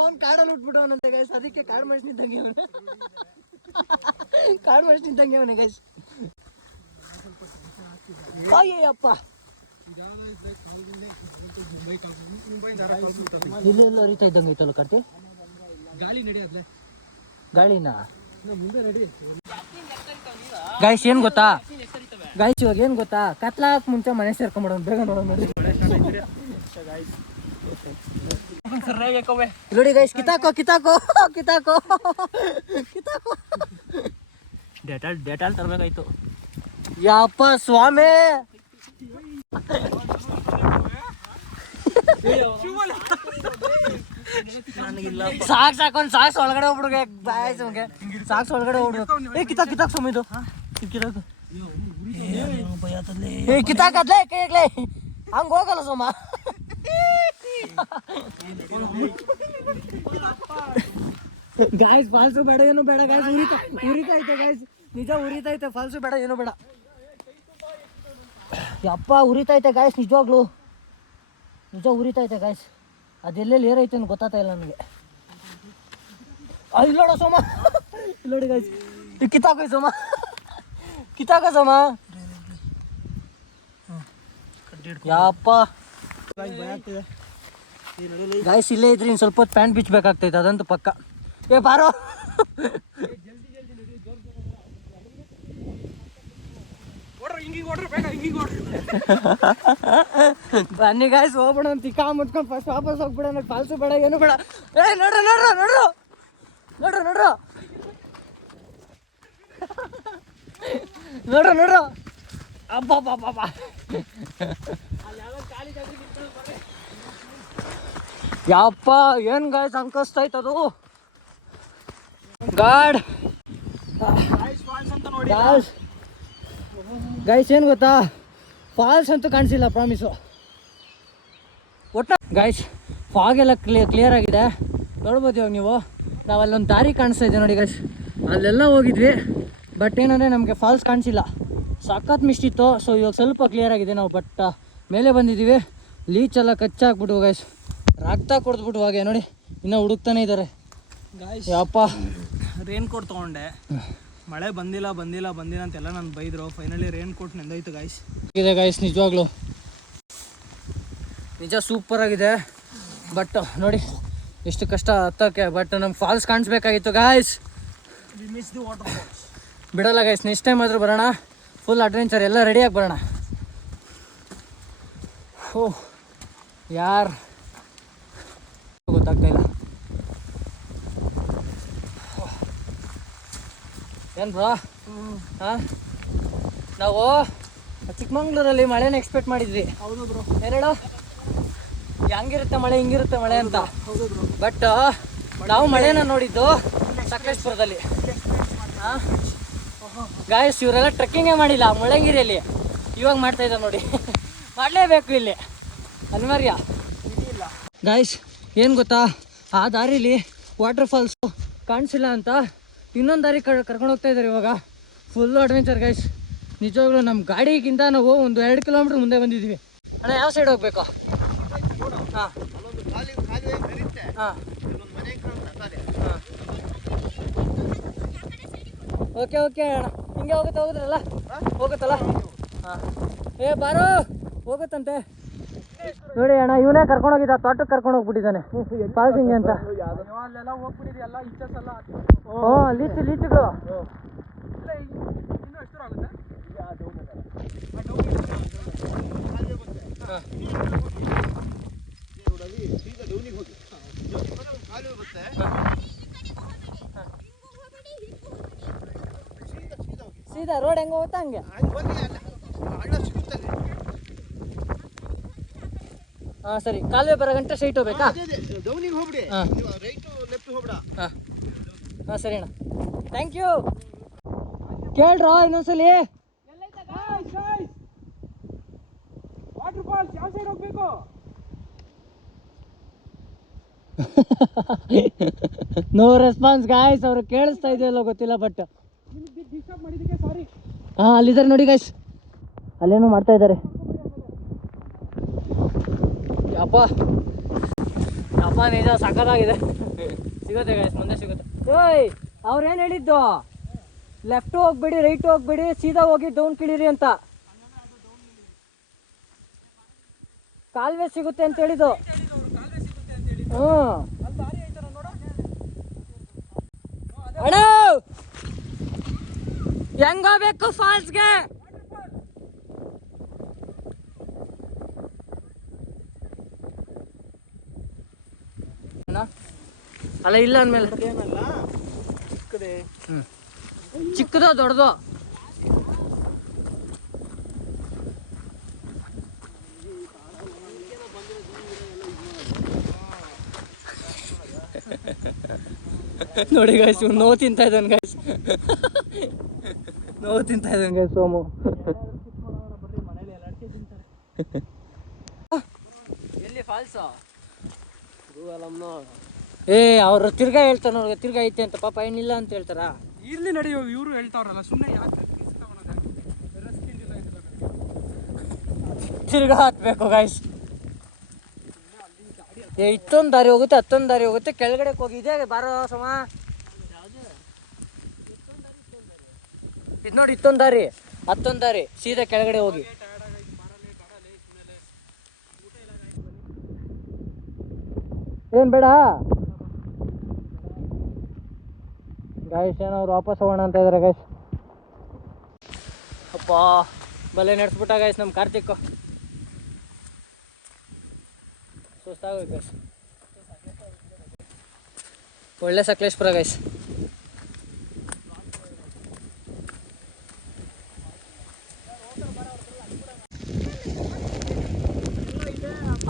ಅವ್ನು ಕಾಡಲ್ಲಿ ಉಟ್ಬಿಟ್ಟವನಂತೆ ಗೈಸ್, ಅದಕ್ಕೆ ಕಾಡು ಮನುಷ್ಯನಿದ್ದಂಗೆ ಅವನು. ಕಾಡು ಮನುಷ್ಯನಿದ್ದಂಗೆ ಅವನೇ ಗೈಸ್. ಅಯ್ಯಪ್ಪ ಇಲ್ಲೆಲ್ಲ ಹರಿತಾ ಇದ್ದಂಗೆ ಐತಲ್ಲ ಕತೆ. ಗಾಳಿ ನಡೆಯೋದ್ಲೆ ಗಾಳಿನ ಮುಂದೆ ನಡಿ. ಗಾಯ್ಸ್ ಏನ್ ಗೊತ್ತಾ ಗಾಯ್ಸ್, ಇವಾಗ ಏನ್ ಗೊತ್ತಾ, ಕತ್ಲಾಕ್ ಮುಂಚೆ ಮನೆ ಸೇರ್ಕೊಂಡ್ಬಿಡೋಣ ಬೇಗ ನೋಡೋಣ ನೋಡಿ. ನೋಡಿ ಗೈಸ್, ಕಿತಾಕೋ ಕಿತಾಕೋ ಕಿತಾಕೋ ಕಿತಾಕೋ. ಡೇಟಾಲ್ ತರಬೇಕಾಯ್ತು. ಯಪ್ಪ ಸ್ವಾಮಿ, ಸಾಕೊಂಡ್ ಸಾಕ್ಸ್ ಒಳಗಡೆ ಹೋಗ್ಬಿಡ್ಗೆ ಬಾಯ್ಸ್ ನಮ್ಗೆ, ಸಾಕ್ಸ್ ಒಳಗಡೆ ಹೋಗ್ಬಿಡ್ಬೇಕು. ಕಿತಾಕ್ ಸ್ವಾಮಿ ಇದು ಕಿತಾಕ್. ಕಿತಾಕದ್ಲೇ ಕೈಗ್ಲೇ, ಹಂಗ ಹೋಗಲ್ಲ ಸೋಮ. ಗಾಯ್ಸ್ ಫಾಲ್ಸು ಬೇಡ, ಏನು ಬೇಡ ಗಾಯ್ಸ್. ಉರಿತೈತೆ ಗಾಯ್ಸ್, ನಿಜ ಉರಿತೈತೆ. ಫಾಲ್ಸು ಬೇಡ, ಏನು ಬೇಡ. ಯಪ್ಪ ಉರಿತೈತೆ ಗಾಯ್ಸ್, ನಿಜವಾಗ್ಲು ನಿಜ ಉರಿತೈತೆ ಗಾಯ್ಸ್. ಅದೆಲ್ಲೆಲ್ಲಿ ಏರೈತೆ ಅಂತ ಗೊತ್ತಾಗ್ತಾ ಇಲ್ಲ ನನಗೆ. ಇಲ್ಲೋಡ ಸೋಮ, ಇಲ್ಲೋಡಿ ಗಾಯ್ಸ್, ಕಿತ್ತಾಕೋ ಸೋಮ, ಕಿತ್ತಾಕ ಸೋಮ. ಯಪ್ಪ ಗಾಯ್ಸ್, ಇಲ್ಲೇ ಇದ್ರಿ ಇನ್ನು ಸ್ವಲ್ಪ ಹೊತ್ತು ಪ್ಯಾಂಟ್ ಬಿಚ್ಚಬೇಕಾಗ್ತೈತೆ, ಅದಂತೂ ಪಕ್ಕ. ಏ ಬಾರೋ, ಬನ್ನಿ ಗಾಯ್ಸ್ ಹೋಗ್ಬಿಡ. ತಿಕ್ಕಾ ಮುಚ್ಕೊಂಡು ಫಸ್ಟ್ ವಾಪಸ್ ಹೋಗ್ಬಿಡ. ಫಾಲ್ಸು ಬೇಡ, ಏನು ಬೇಡ. ಏ ನೋಡ್ರು ನೋಡ್ರು ನೋಡ್ರು ನೋಡ್ರು ನೋಡ್ರು ನೋಡ್ರು ನೋಡ್ರು. ಅಬ್ಬಬ್ಬಬ್ಬ, ಯಪ್ಪ ಏನ್ ಗಾಯ್ಸ್ ಅನ್ಕೋಸ್ತೈತದು. ಗಾಡ್ ಗೈಸ್, ಏನು ಗೊತ್ತಾ, ಫಾಲ್ಸ್ ಅಂತೂ ಕಾಣಿಸಿಲ್ಲ ಪ್ರಾಮಿಸು. ಒಟ್ಟ ಗೈಸ್ ಫಾಗ್ ಎಲ್ಲ ಕ್ಲಿಯರ್ ಆಗಿದೆ, ನೋಡ್ಬೋದು ಇವಾಗ ನೀವು. ನಾವು ಅಲ್ಲೊಂದು ದಾರಿ ಕಾಣಿಸ್ತಾ ಇದೆ ನೋಡಿ ಗೈಸ್, ಅಲ್ಲೆಲ್ಲ ಹೋಗಿದ್ವಿ. ಬಟ್ ಏನಂದರೆ ನಮಗೆ ಫಾಲ್ಸ್ ಕಾಣಿಸಿಲ್ಲ, ಸಖತ್ ಮಿಸ್ಟ್ ಇತ್ತು. ಸೊ ಇವಾಗ ಸ್ವಲ್ಪ ಕ್ಲಿಯರ್ ಆಗಿದೆ. ನಾವು ಬಟ್ ಮೇಲೆ ಬಂದಿದ್ದೀವಿ. ಲೀಚೆಲ್ಲ ಕಚ್ಚಾಕ್ಬಿಟ್ಟು ಗೈಸ್, ರಕ್ತ ಕುಡಿದ್ಬಿಟ್ಟು ಹಾಗೆ ನೋಡಿ, ಇನ್ನೂ ಹುಡುಕ್ತಾನೆ ಇದ್ದಾರೆ ಗಾಯ್ಸ್. ಯಪ್ಪ ರೇನ್ ಕೋಟ್ ತೊಗೊಂಡೆ, ಮಳೆ ಬಂದಿಲ್ಲ ಅಂತೆಲ್ಲ ನಾನು ಬೈದರು. ಫೈನಲಿ ರೇನ್ ಕೋಟ್ ನೆಂದೋಯ್ತು ಗಾಯ್ಸ್. ಇದೆ ಗಾಯ್ಸ್, ನಿಜವಾಗ್ಲು ನಿಜ ಸೂಪರ್ ಆಗಿದೆ. ಬಟ್ ನೋಡಿ ಎಷ್ಟು ಕಷ್ಟ ಹತ್ತೋಕ್ಕೆ. ಬಟ್ ನಮ್ಗೆ ಫಾಲ್ಸ್ ಕಾಣಿಸ್ಬೇಕಾಗಿತ್ತು ಗಾಯ್ಸ್. ಬಿಡಲ್ಲ ಗೈಸ್, ನೆಕ್ಸ್ಟ್ ಟೈಮ್ ಆದರೂ ಬರೋಣ. ಫುಲ್ ಅಡ್ವೆಂಚರ್ ಎಲ್ಲ ರೆಡಿಯಾಗಿ ಬರೋಣ. ಓಹ್ ಯಾರ್ ಗೊತ್ತಾಗ್ತಾ ಇಲ್ಲ. ಏನು ಬ್ರೋ, ಹಾಂ ನಾವು ಚಿಕ್ಕಮಂಗ್ಳೂರಲ್ಲಿ ಮಳೆನ ಎಕ್ಸ್ಪೆಕ್ಟ್ ಮಾಡಿದ್ವಿ. ಹೌದು ಬ್ರೋ. ಏನೇಳು ಹಂಗಿರುತ್ತೆ ಮಳೆ, ಹಿಂಗಿರುತ್ತೆ ಮಳೆ ಅಂತ. ಹೌದು ಬ್ರೋ. ಬಟ್ ನಾವು ಮಳೆನ ನೋಡಿದ್ದು ಸಕಲೇಶ್ಪುರದಲ್ಲಿ. ಹಾಂ ಗಾಯ್ಸ್, ಇವರೆಲ್ಲ ಟ್ರೆಕ್ಕಿಂಗೇ ಮಾಡಿಲ್ಲ ಮುಳ್ಳಂಗಿರಿಯಲ್ಲಿ, ಇವಾಗ ಮಾಡ್ತಾ ಇದ್ದಾರೆ ನೋಡಿ. ಮಾಡಲೇಬೇಕು ಇಲ್ಲಿ, ಅನಿವಾರ್ಯ. ಗಾಯ್ಸ್ ಏನು ಗೊತ್ತಾ, ಆ ದಾರಿಲಿ ವಾಟರ್ ಫಾಲ್ಸು ಕಾಣಿಸಿಲ್ಲ ಅಂತ ಇನ್ನೊಂದು ದಾರಿ ಕರ್ಕೊಂಡು ಹೋಗ್ತಾ ಇದ್ದಾರೆ ಇವಾಗ. Full adventure guys. ನಿಜವಾಗ್ಲೂ ನಮ್ಮ ಗಾಡಿಗಿಂತ ನಾವು ಒಂದು 2 ಕಿಲೋಮೀಟ್ರ್ ಮುಂದೆ ಬಂದಿದ್ದೀವಿ. ಅಣ್ಣ ಯಾವ ಸೈಡ್ ಹೋಗ್ಬೇಕು? ಹಾಂ ಹಾಂ ಓಕೆ ಓಕೆ ಅಣ್ಣ, ಹಿಂಗೆ ಹೋಗುತ್ತಲ್ಲ ಹೋಗುತ್ತಲ್ಲ. ಹಾಂ ಏ ಬಾರೋ, ಹೋಗುತ್ತಂತೆ ನೋಡಿ ಅಣ್ಣ. ಇವನೇ ಕರ್ಕೊಂಡೋಗಿದ್ದ, ತೋಟಕ್ಕೆ ಕರ್ಕೊಂಡು ಹೋಗ್ಬಿಟ್ಟಿದ್ದಾನೆ ಪಾಲ್ಸಿಂಗೆ ಅಂತ. ಹ್ಞೂ ಲೀಚುಗಳು. ಸೀದಾ ರೋಡ್ ಹೆಂಗೆ ಹೋಗುತ್ತಾ ಹಂಗೆ. ಹಾಂ ಸರಿ, ಕಾಲುವೆ ಬರೋ ಗಂಟೆ ಸ್ಟ್ರೈಟ್ ಹೋಗ್ಬೇಕಾ? ಹಾಂ ಹಾಂ ಸರಿ ಅಣ್ಣ, ಥ್ಯಾಂಕ್ ಯು. ಕೇಳ್ರ ಇನ್ನೊಂದ್ಸಲಿ. ವಾಟರ್ ಫಾಲ್ಸ್ ಯಾವ ಸೈಡ್ ಹೋಗ್ಬೇಕು? No response guys. ಅವ್ರು ಕೇಳಿಸ್ತಾ ಇದೆಯಲ್ಲೋ ಗೊತ್ತಿಲ್ಲ, ಬಟ್ ಡಿಸ್ಟರ್ಬ್ ಮಾಡಿದ್ದಕ್ಕೆ ಸಾರಿ. ಹಾಂ ಅಲ್ಲಿದ್ದಾರೆ ನೋಡಿ ಗಾಯ್ಸ್, ಅಲ್ಲೇನೋ ಮಾಡ್ತಾ ಇದ್ದಾರೆ. ಯಪ್ಪ ಯಪ್ಪ ನಿಜ ಸಖತ್ತಾಗಿದೆ. ಸಿಗುತ್ತೆ ಗಾಯ್ಸ್, ಮುಂದೆ ಸಿಗುತ್ತೆ. ಓಯ್ ಅವ್ರೇನು ಹೇಳಿದ್ದು, ಲೆಫ್ಟ್ ಹೋಗ್ಬೇಡಿ, ರೈಟ್ ಹೋಗ್ಬೇಡಿ, ಸೀದಾ ಹೋಗಿ ಡೌನ್ ಕಿಳಿರಿ ಅಂತ. ಕಾಲುವೆ ಸಿಗುತ್ತೆ ಅಂತ ಹೇಳಿದ್ದು. ಹ್ಞೂ ಅಣ್ಣ, ಹೆಂಗೋಗ್ಬೇಕು ಫಾಲ್ಸ್ಗೆ? ಅಲ್ಲ ಇಲ್ಲ ಅಂದಮೇಲೆ ಏನಲ್ಲ ಚಿಕ್ಕದೇ. ಚಿಕ್ಕದೋ ದೊಡ್ಡದೋ? ನೋಡಿ ಗಾಯ್ಸ್, ನೋವು ತಿಂತಾ ಇದ್ದಾನೆ ಗಾಯ್ಸ್, ನೋವು ತಿಂತಾ ಇದ್ದಾನೆ ಗಾಯ್ಸ್ ಸೋಮು. ಎಲ್ಲಿ ಫಾಲ್ಸು? ಏ ಅವ್ರು ತಿರ್ಗಾ ಹೇಳ್ತಾರೆ ನೋಡಿ, ತಿರ್ಗಾ ಐತೆ ಅಂತ. ಪಾಪ ಏನಿಲ್ಲ ಅಂತ ಹೇಳ್ತಾರ. ಇರ್ಲಿ ನಡೆಯೋ, ಇವರು ಹೇಳ್ತಾವ್ರಲ್ಲ, ಸುಮ್ಮನೆ ಯಾಕೆ ತಿರ್ಗಾ ಹತ್ಬೇಕು ಗಾಯ್ಸ್. ಇತ್ತೊಂದು ದಾರಿ ಹೋಗುತ್ತೆ, ಹತ್ತೊಂದು ದಾರಿ ಹೋಗುತ್ತೆ. ಕೆಳಗಡೆ ಹೋಗಿದೆ ಬಾರೋ ಸಮ. ಇದು ನೋಡಿ, ಇತ್ತೊಂದು ದಾರಿ, ಹತ್ತೊಂದು ದಾರಿ, ಸೀದಾ ಕೆಳಗಡೆ ಹೋಗಿ. ಏನ್ ಬೇಡ ಗಾಯ್ಸ್, ಏನೋ ಅವ್ರು ವಾಪಸ್ ಹೋಗೋಣ ಅಂತ ಇದಾರೆ ಗಾಯ್ಸ್. ಅಪ್ಪ ಬಲೆ ನಡೆಸ್ಬಿಟ್ಟ ಗಾಯ್ಸ್ ನಮ್ಮ ಕಾರ್ತಿಕ್. ಸುಸ್ತಾಗೋಯ್ತು ಗೈಸ್. ಒಳ್ಳೆ ಸಕಲೇಶ್ಪುರ ಗೈಸ್.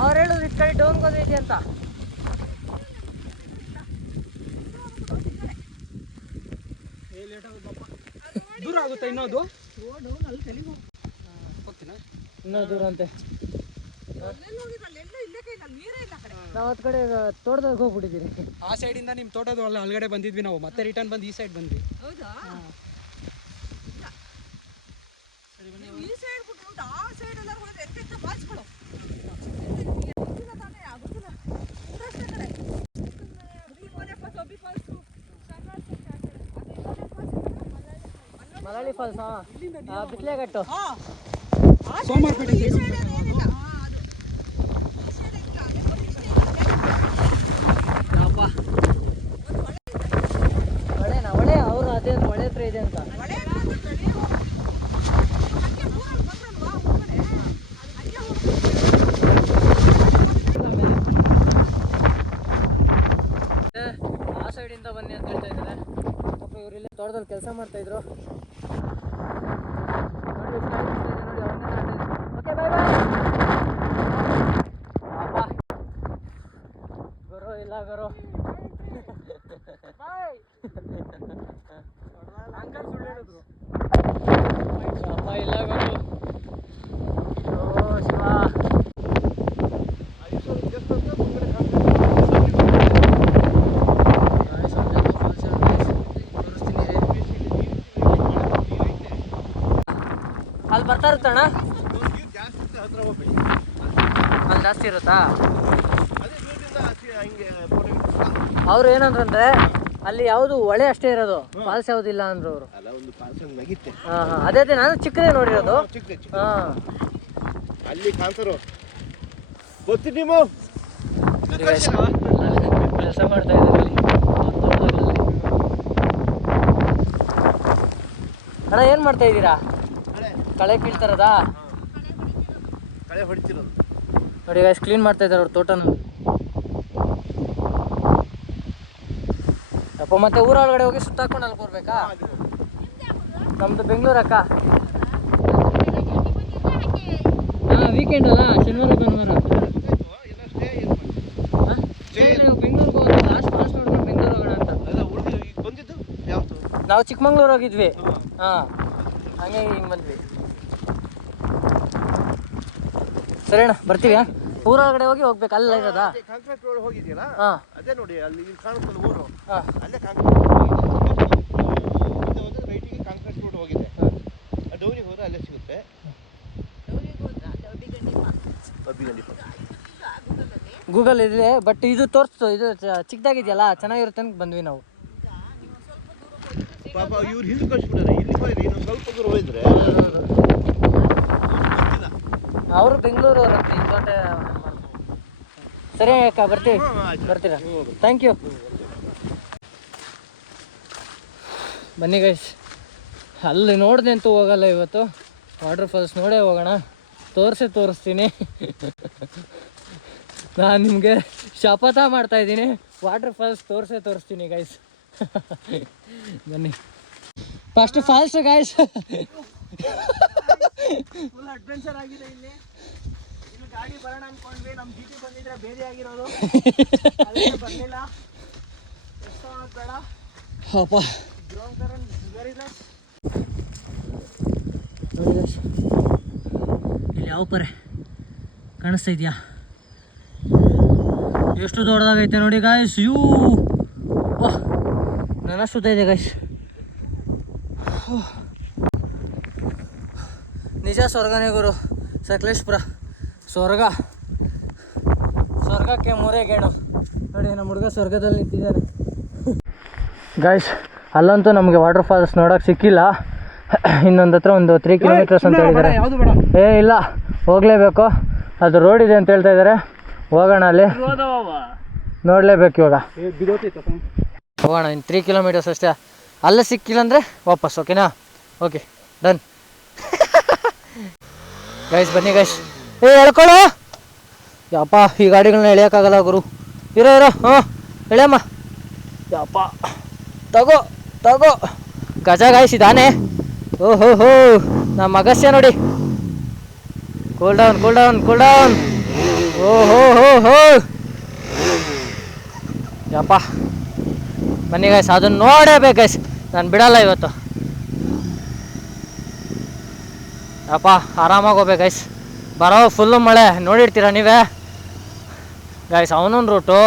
ಅವ್ರು ಹೇಳಿದ್ರು ಈ ಕಡೆ ಡೌನ್ ಹೋದೈತಿ ಅಂತ. ದೂರ ಆಗುತ್ತೆ ಇನ್ನೋದು, ಇನ್ನೂ ದೂರ ಅಂತೆ. ನಾವು ಹತ್ತು ಕಡೆ ತೋಟದಾಗ ಹೋಗ್ಬಿಟ್ಟಿದ್ದೀರಿ. ಆ ಸೈಡಿಂದ ನಿಮ್ಮ ತೋಟದ ಅಲ್ಗಡೆ ಬಂದಿದ್ವಿ ನಾವು, ಮತ್ತೆ ರಿಟರ್ನ್ ಬಂದು ಈ ಸೈಡ್ ಬಂದ್ವಿ. ಮಲಾಳಿ ಫಾಲ್ಸ್, ಬಿಸ್ಲೆಘಟ್ಟು, ಸೋಮವಾರಪೇಟೆ ಒಳ್ಳೆನಾ? ಒಳ್ಳೆ ಅವರು ಅದೇ ಒಳ್ಳೆ ಹತ್ರ ಇದೆ ಅಂತ. ಆ ಸೈಡಿಂದ ಬನ್ನಿ ಅಂತ ಹೇಳ್ತಾ ಇದ್ದಾರೆ. ಪಾಪ ಇವ್ರು ಇಲ್ಲಿ ತೋಟದಲ್ಲಿ ಕೆಲಸ ಮಾಡ್ತಾ ಇದ್ರು. ಓಕೆ ಬಾಯ್ ಬಾಯ್. ಗುರು ಇಲ್ಲ ಗುರು, ಬಾಯ್. ಅಂಕಲ್ ಸುಳ್ಳು ಹೇಳಿದ್ರು. ಅಪ್ಪ ಇಲ್ಲ ಗುರು. ಓ ಶಿವ. ಅಲ್ಲಿ ಬರ್ತಾ ಇರುತ್ತಣ್ಣ, ಅಲ್ಲಿ ಜಾಸ್ತಿ ಇರುತ್ತಾ? ಅವ್ರು ಏನಂದ್ರೆ ಅಲ್ಲಿ ಯಾವುದು ಹೊಳೆ ಅಷ್ಟೇ ಇರೋದು, ಫಾಲ್ಸ್ ಯಾವ್ದು ಇಲ್ಲ ಅಂದ್ರು ಅವರು. ಹಾಂ ಹಾಂ, ಅದೇ ಅದೇ ನಾನು ಚಿಕ್ಕದೇ ನೋಡಿರೋದು. ಹಾಂ, ಅಲ್ಲಿ ಕಾಂತಾರೋ ಗೊತ್ತಿ ನೀವು ಕೆಲಸ ಮಾಡ್ತಾ ಇದ್ದಾರೆ ಅಣ್ಣ. ಏನು ಮಾಡ್ತಾ ಇದ್ದೀರಾ? ಕಳೆ ಕೀಳ್ತಾರದಾ? ಕಳೆ ಹೊಡಿತಿರೋದು ನೋಡಿ ಗೈಸ್, ಕ್ಲೀನ್ ಮಾಡ್ತಾ ಇದ್ದಾರೆ ಅವ್ರ ತೋಟನ. ಅಪ್ಪ ಮತ್ತೆ ಊರೊಳಗಡೆ ಹೋಗಿ ಸುತ್ತಾಕೊಂಡು ಅಲ್ಲಿ ಬರ್ಬೇಕಾ? ನಮ್ದು ಬೆಂಗಳೂರು ಅಕ್ಕ. ಹಾಂ, ವೀಕೆಂಡ್ ಅಲ್ಲ, ಶನಿವಾರ ಭಾನುವಾರ. ಬೆಂಗಳೂರಿಗೆ ಹೋಗೋದು, ಲಾಸ್ಟ್ ನೋಡ್ಕೊಂಡು ಬೆಂಗಳೂರು ಹೋಗೋಣ ಅಂತ. ಬಂದಿದ್ದು ಯಾವುದು? ನಾವು ಚಿಕ್ಕಮಂಗ್ಳೂರು ಹೋಗಿದ್ವಿ. ಹಾಂ, ಹಂಗೆ ಹಿಂಗೆ ಬಂದ್ವಿ. ಸರಿ ಅಣ್ಣ, ಬರ್ತೀವಿ. ಊರೊಳಗಡೆ ಹೋಗಿ ಹೋಗ್ಬೇಕು, ಅಲ್ಲ ಇರೋದಾ? ಕಾಂಕ್ರೀಟ್ ರೋಡ್ ಹೋಗಿದೆಯಲ್ಲ, ಹಾಂ ಅದೇ ನೋಡಿ ಅಲ್ಲಿ ಇಲ್ಲಿ ಕಾಣುತ್ತಲ್ಲ ಊರು, ಹಾಂ. ಅಲ್ಲೇ ಕಾಂಕ್ರೀಟ್ ರೈಟಿಗೆ ಕಾಂಕ್ರೀಟ್ ರೋಡ್ ಹೋಗಿದೆ. ಡೌನಿಗೆ ಹೋದ್ರೆ ಅಲ್ಲೇ ಸಿಗುತ್ತೆ. ಗೂಗಲ್ ಇದೆ, ಬಟ್ ಇದು ತೋರಿಸ್ತು, ಇದು ಚಿಕ್ಕದಾಗಿದೆಯಲ್ಲ, ಚೆನ್ನಾಗಿರುತ್ತೆ ಅಂತ ಬಂದ್ವಿ ನಾವು. ಪಾಪ ಇವ್ರು ಹಿಂದೆ ಕಳಿಸ್ಬಿಟ್ಟಾರೆ. ಇಲ್ಲಿ ಹೋಗಿ ಇನ್ನೊಂದು ಸ್ವಲ್ಪ ದೂರ ಹೋಗಿದ್ರೆ ಅವರು ಬೆಂಗಳೂರು ಅವರಂತೆ, ಈ ತೋಟ. ಸರಿ ಅಕ್ಕ, ಬರ್ತೀವಿ. ಬರ್ತೀರಾ? Thank you. ಬನ್ನಿ ಗೈಸ್, ಅಲ್ಲಿ ನೋಡಿದೆ ಅಂತೂ ಹೋಗಲ್ಲ ಇವತ್ತು. ವಾಟರ್ ಫಾಲ್ಸ್ ನೋಡೇ ಹೋಗೋಣ. ತೋರಿಸ್ತೀನಿ. ನಾನು ನಿಮಗೆ ಶಪಥ ಮಾಡ್ತಾ ಇದ್ದೀನಿ, ವಾಟರ್ ಫಾಲ್ಸ್ ತೋರಿಸ್ತೀನಿ ಗೈಸ್. ಬನ್ನಿ first falls guys. Full adventure ಆಗಿದೆ ಇಲ್ಲಿ. ಇನ್ನು ಗಾಡಿ ಬರೋಣ ಅನ್ಕೊಂಡ್ವಿ, ನಮ್ಮ ಜಿ ಟಿ ಬಂದಿದ್ರೆ ಬೇರೆ ಆಗಿರೋದು, ಬರಲಿಲ್ಲ. ಎಷ್ಟು ಬೇಡ ಅಪ್ಪ ವೆರಿ ನೈಸ್. ನೋಡಿ ಗೈಸ್, ಇಲ್ಲಿ ಯಾವ ಪರೆ ಕಾಣಿಸ್ತಾ ಇದೆಯಾ? ಎಷ್ಟು ದೊಡ್ಡದಾಗೈತೆ ನೋಡಿ ಗಾಯ್ಸ್. ನನ್ನ ಸುತ್ತ ಇದೆ ಗಾಯ್ಸ್. ನಿಜ ಸ್ವರ್ಗನೇ ಗುರು, ಸಕಲೇಶ್ಪುರ ಸ್ವರ್ಗಕ್ಕೆ ಮೂರೆಗೇಣು. ನೋಡಿ ನಮ್ಮ ಹುಡುಗ ಸ್ವರ್ಗದಲ್ಲಿ ನಿಂತಿದ್ದಾನೆ ಗಾಯ್ಸ್. ಅಲ್ಲಂತೂ ನಮಗೆ ವಾಟರ್ ಫಾಲ್ಸ್ ನೋಡೋಕೆ ಸಿಕ್ಕಿಲ್ಲ. ಇನ್ನೊಂದು ಹತ್ರ ಒಂದು 3 ಕಿಲೋಮೀಟರ್ಸ್ ಅಂತ ಹೇಳಿದ್ದಾರೆ. ಇಲ್ಲ, ಹೋಗಲೇಬೇಕು. ಅದು ರೋಡ್ ಇದೆ ಅಂತ ಹೇಳ್ತಾ ಇದ್ದಾರೆ. ಹೋಗೋಣ, ಅಲ್ಲಿ ನೋಡಲೇಬೇಕು ಇವಾಗ. ಹೋಗೋಣ, ಇನ್ನು 3 ಕಿಲೋಮೀಟರ್ಸ್ ಅಷ್ಟೇ. ಅಲ್ಲೇ ಸಿಕ್ಕಿಲ್ಲ ಅಂದರೆ ವಾಪಸ್. ಓಕೆನಾ? Okay, done guys. ಬನ್ನಿ ಗೈಸ್. ಎಳ್ಕೊಳ್ಳೋ ಯಪ್ಪ, ಈ ಗಾಡಿಗಳನ್ನ ಎಳೆಯೋಕ್ಕಾಗಲ್ಲ ಗುರು. ಇರೋ ಹಾಂ ಎಳೆಯಮ್ಮ. ಯಪ್ಪ ತಗೋ ಗಜ ಗಾಯ್ಸ್ ಇದಾನೆ. ಓಹೋ ನಮ್ಮ ಅಗಸ್ಯ ನೋಡಿ. Cool down. ಓಹೋ ಯಪ್ಪ. ಬನ್ನಿ ಗೈಸ್, ಅದನ್ನು ನೋಡೇಬೇಕು ಗೈಸ್, ನಾನು ಬಿಡಲ್ಲ ಇವತ್ತು. ಯಪ್ಪ ಆರಾಮಾಗಿ ಹೋಗ್ಬೇಕು ಗೈಸ್. ಬರೋ ಫುಲ್ಲು ಮಳೆ ನೋಡಿರ್ತೀರ ನೀವೇ ಗೈಸ್. ಅವನೊಂದು ರೂಟು,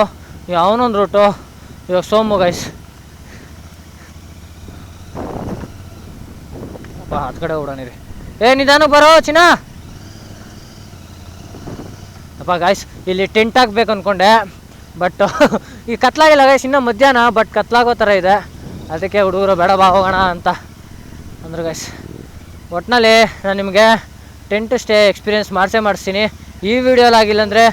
ಇವಾಗ ಸೋಮು ಗೈಸ್. ಅಪ್ಪ ಹತ್ತು ಕಡೆ ಓಡೋಣಿರಿ. ನಿಧಾನ ಬರೋ ಚಿನ್ನ. ಅಪ್ಪ ಗಾಯ್ಸ್, ಇಲ್ಲಿ ಟೆಂಟ್ ಹಾಕ್ಬೇಕು ಅಂದ್ಕೊಂಡೆ, ಬಟ್ ಈ ಕತ್ಲಾಗಿಲ್ಲ ಗೈಸ್, ಇನ್ನೂ ಮಧ್ಯಾಹ್ನ, ಬಟ್ ಕತ್ಲಾಗೋ ಥರ ಇದೆ. ಅದಕ್ಕೆ ಹುಡುಗರು ಬೇಡ ಬಾ ಹೋಗೋಣ ಅಂತ ಅಂದ್ರೆ ಗೈಸ್. ಒಟ್ಟಿನಲ್ಲಿ ನಾನು ನಿಮಗೆ ಟೆಂಟ್ ಸ್ಟೇ ಎಕ್ಸ್ಪೀರಿಯೆನ್ಸ್ ಮಾಡಿಸ್ತೀನಿ. ಈ ವಿಡಿಯೋಲಿ ಆಗಿಲ್ಲ ಅಂದರೆ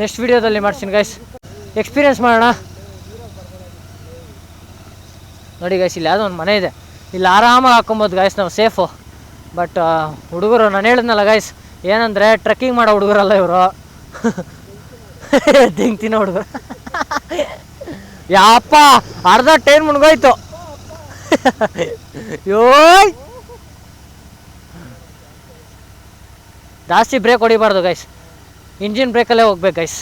ನೆಕ್ಸ್ಟ್ ವಿಡಿಯೋದಲ್ಲಿ ಮಾಡ್ತೀನಿ ಗೈಸ್. ಎಕ್ಸ್ಪೀರಿಯೆನ್ಸ್ ಮಾಡೋಣ. ನೋಡಿ ಗೈಸ್, ಇಲ್ಲಿ ಯಾವುದೋ ಒಂದು ಮನೆ ಇದೆ, ಇಲ್ಲಿ ಆರಾಮಾಗಿ ಹಾಕೊಬೋದು ಗೈಸ್, ನಾವು ಸೇಫು. ಬಟ್ ಹುಡುಗರು, ನಾನು ಹೇಳಿದ್ನಲ್ಲ ಗೈಸ್, ಏನಂದರೆ ಟ್ರೆಕ್ಕಿಂಗ್ ಮಾಡೋ ಹುಡುಗರಲ್ಲ ಇವರು, ತಿನ್ನೋ ಹುಡುಗರು. ಯಪ್ಪ ಅರ್ಧ ಟೈಮ್ ಮುನ್ಗೋಯ್ತು. ಜಾಸ್ತಿ ಬ್ರೇಕ್ ಹೊಡಿಬಾರ್ದು ಗೈಸ್, ಇಂಜಿನ್ ಬ್ರೇಕಲ್ಲೇ ಹೋಗ್ಬೇಕು ಗೈಸ್,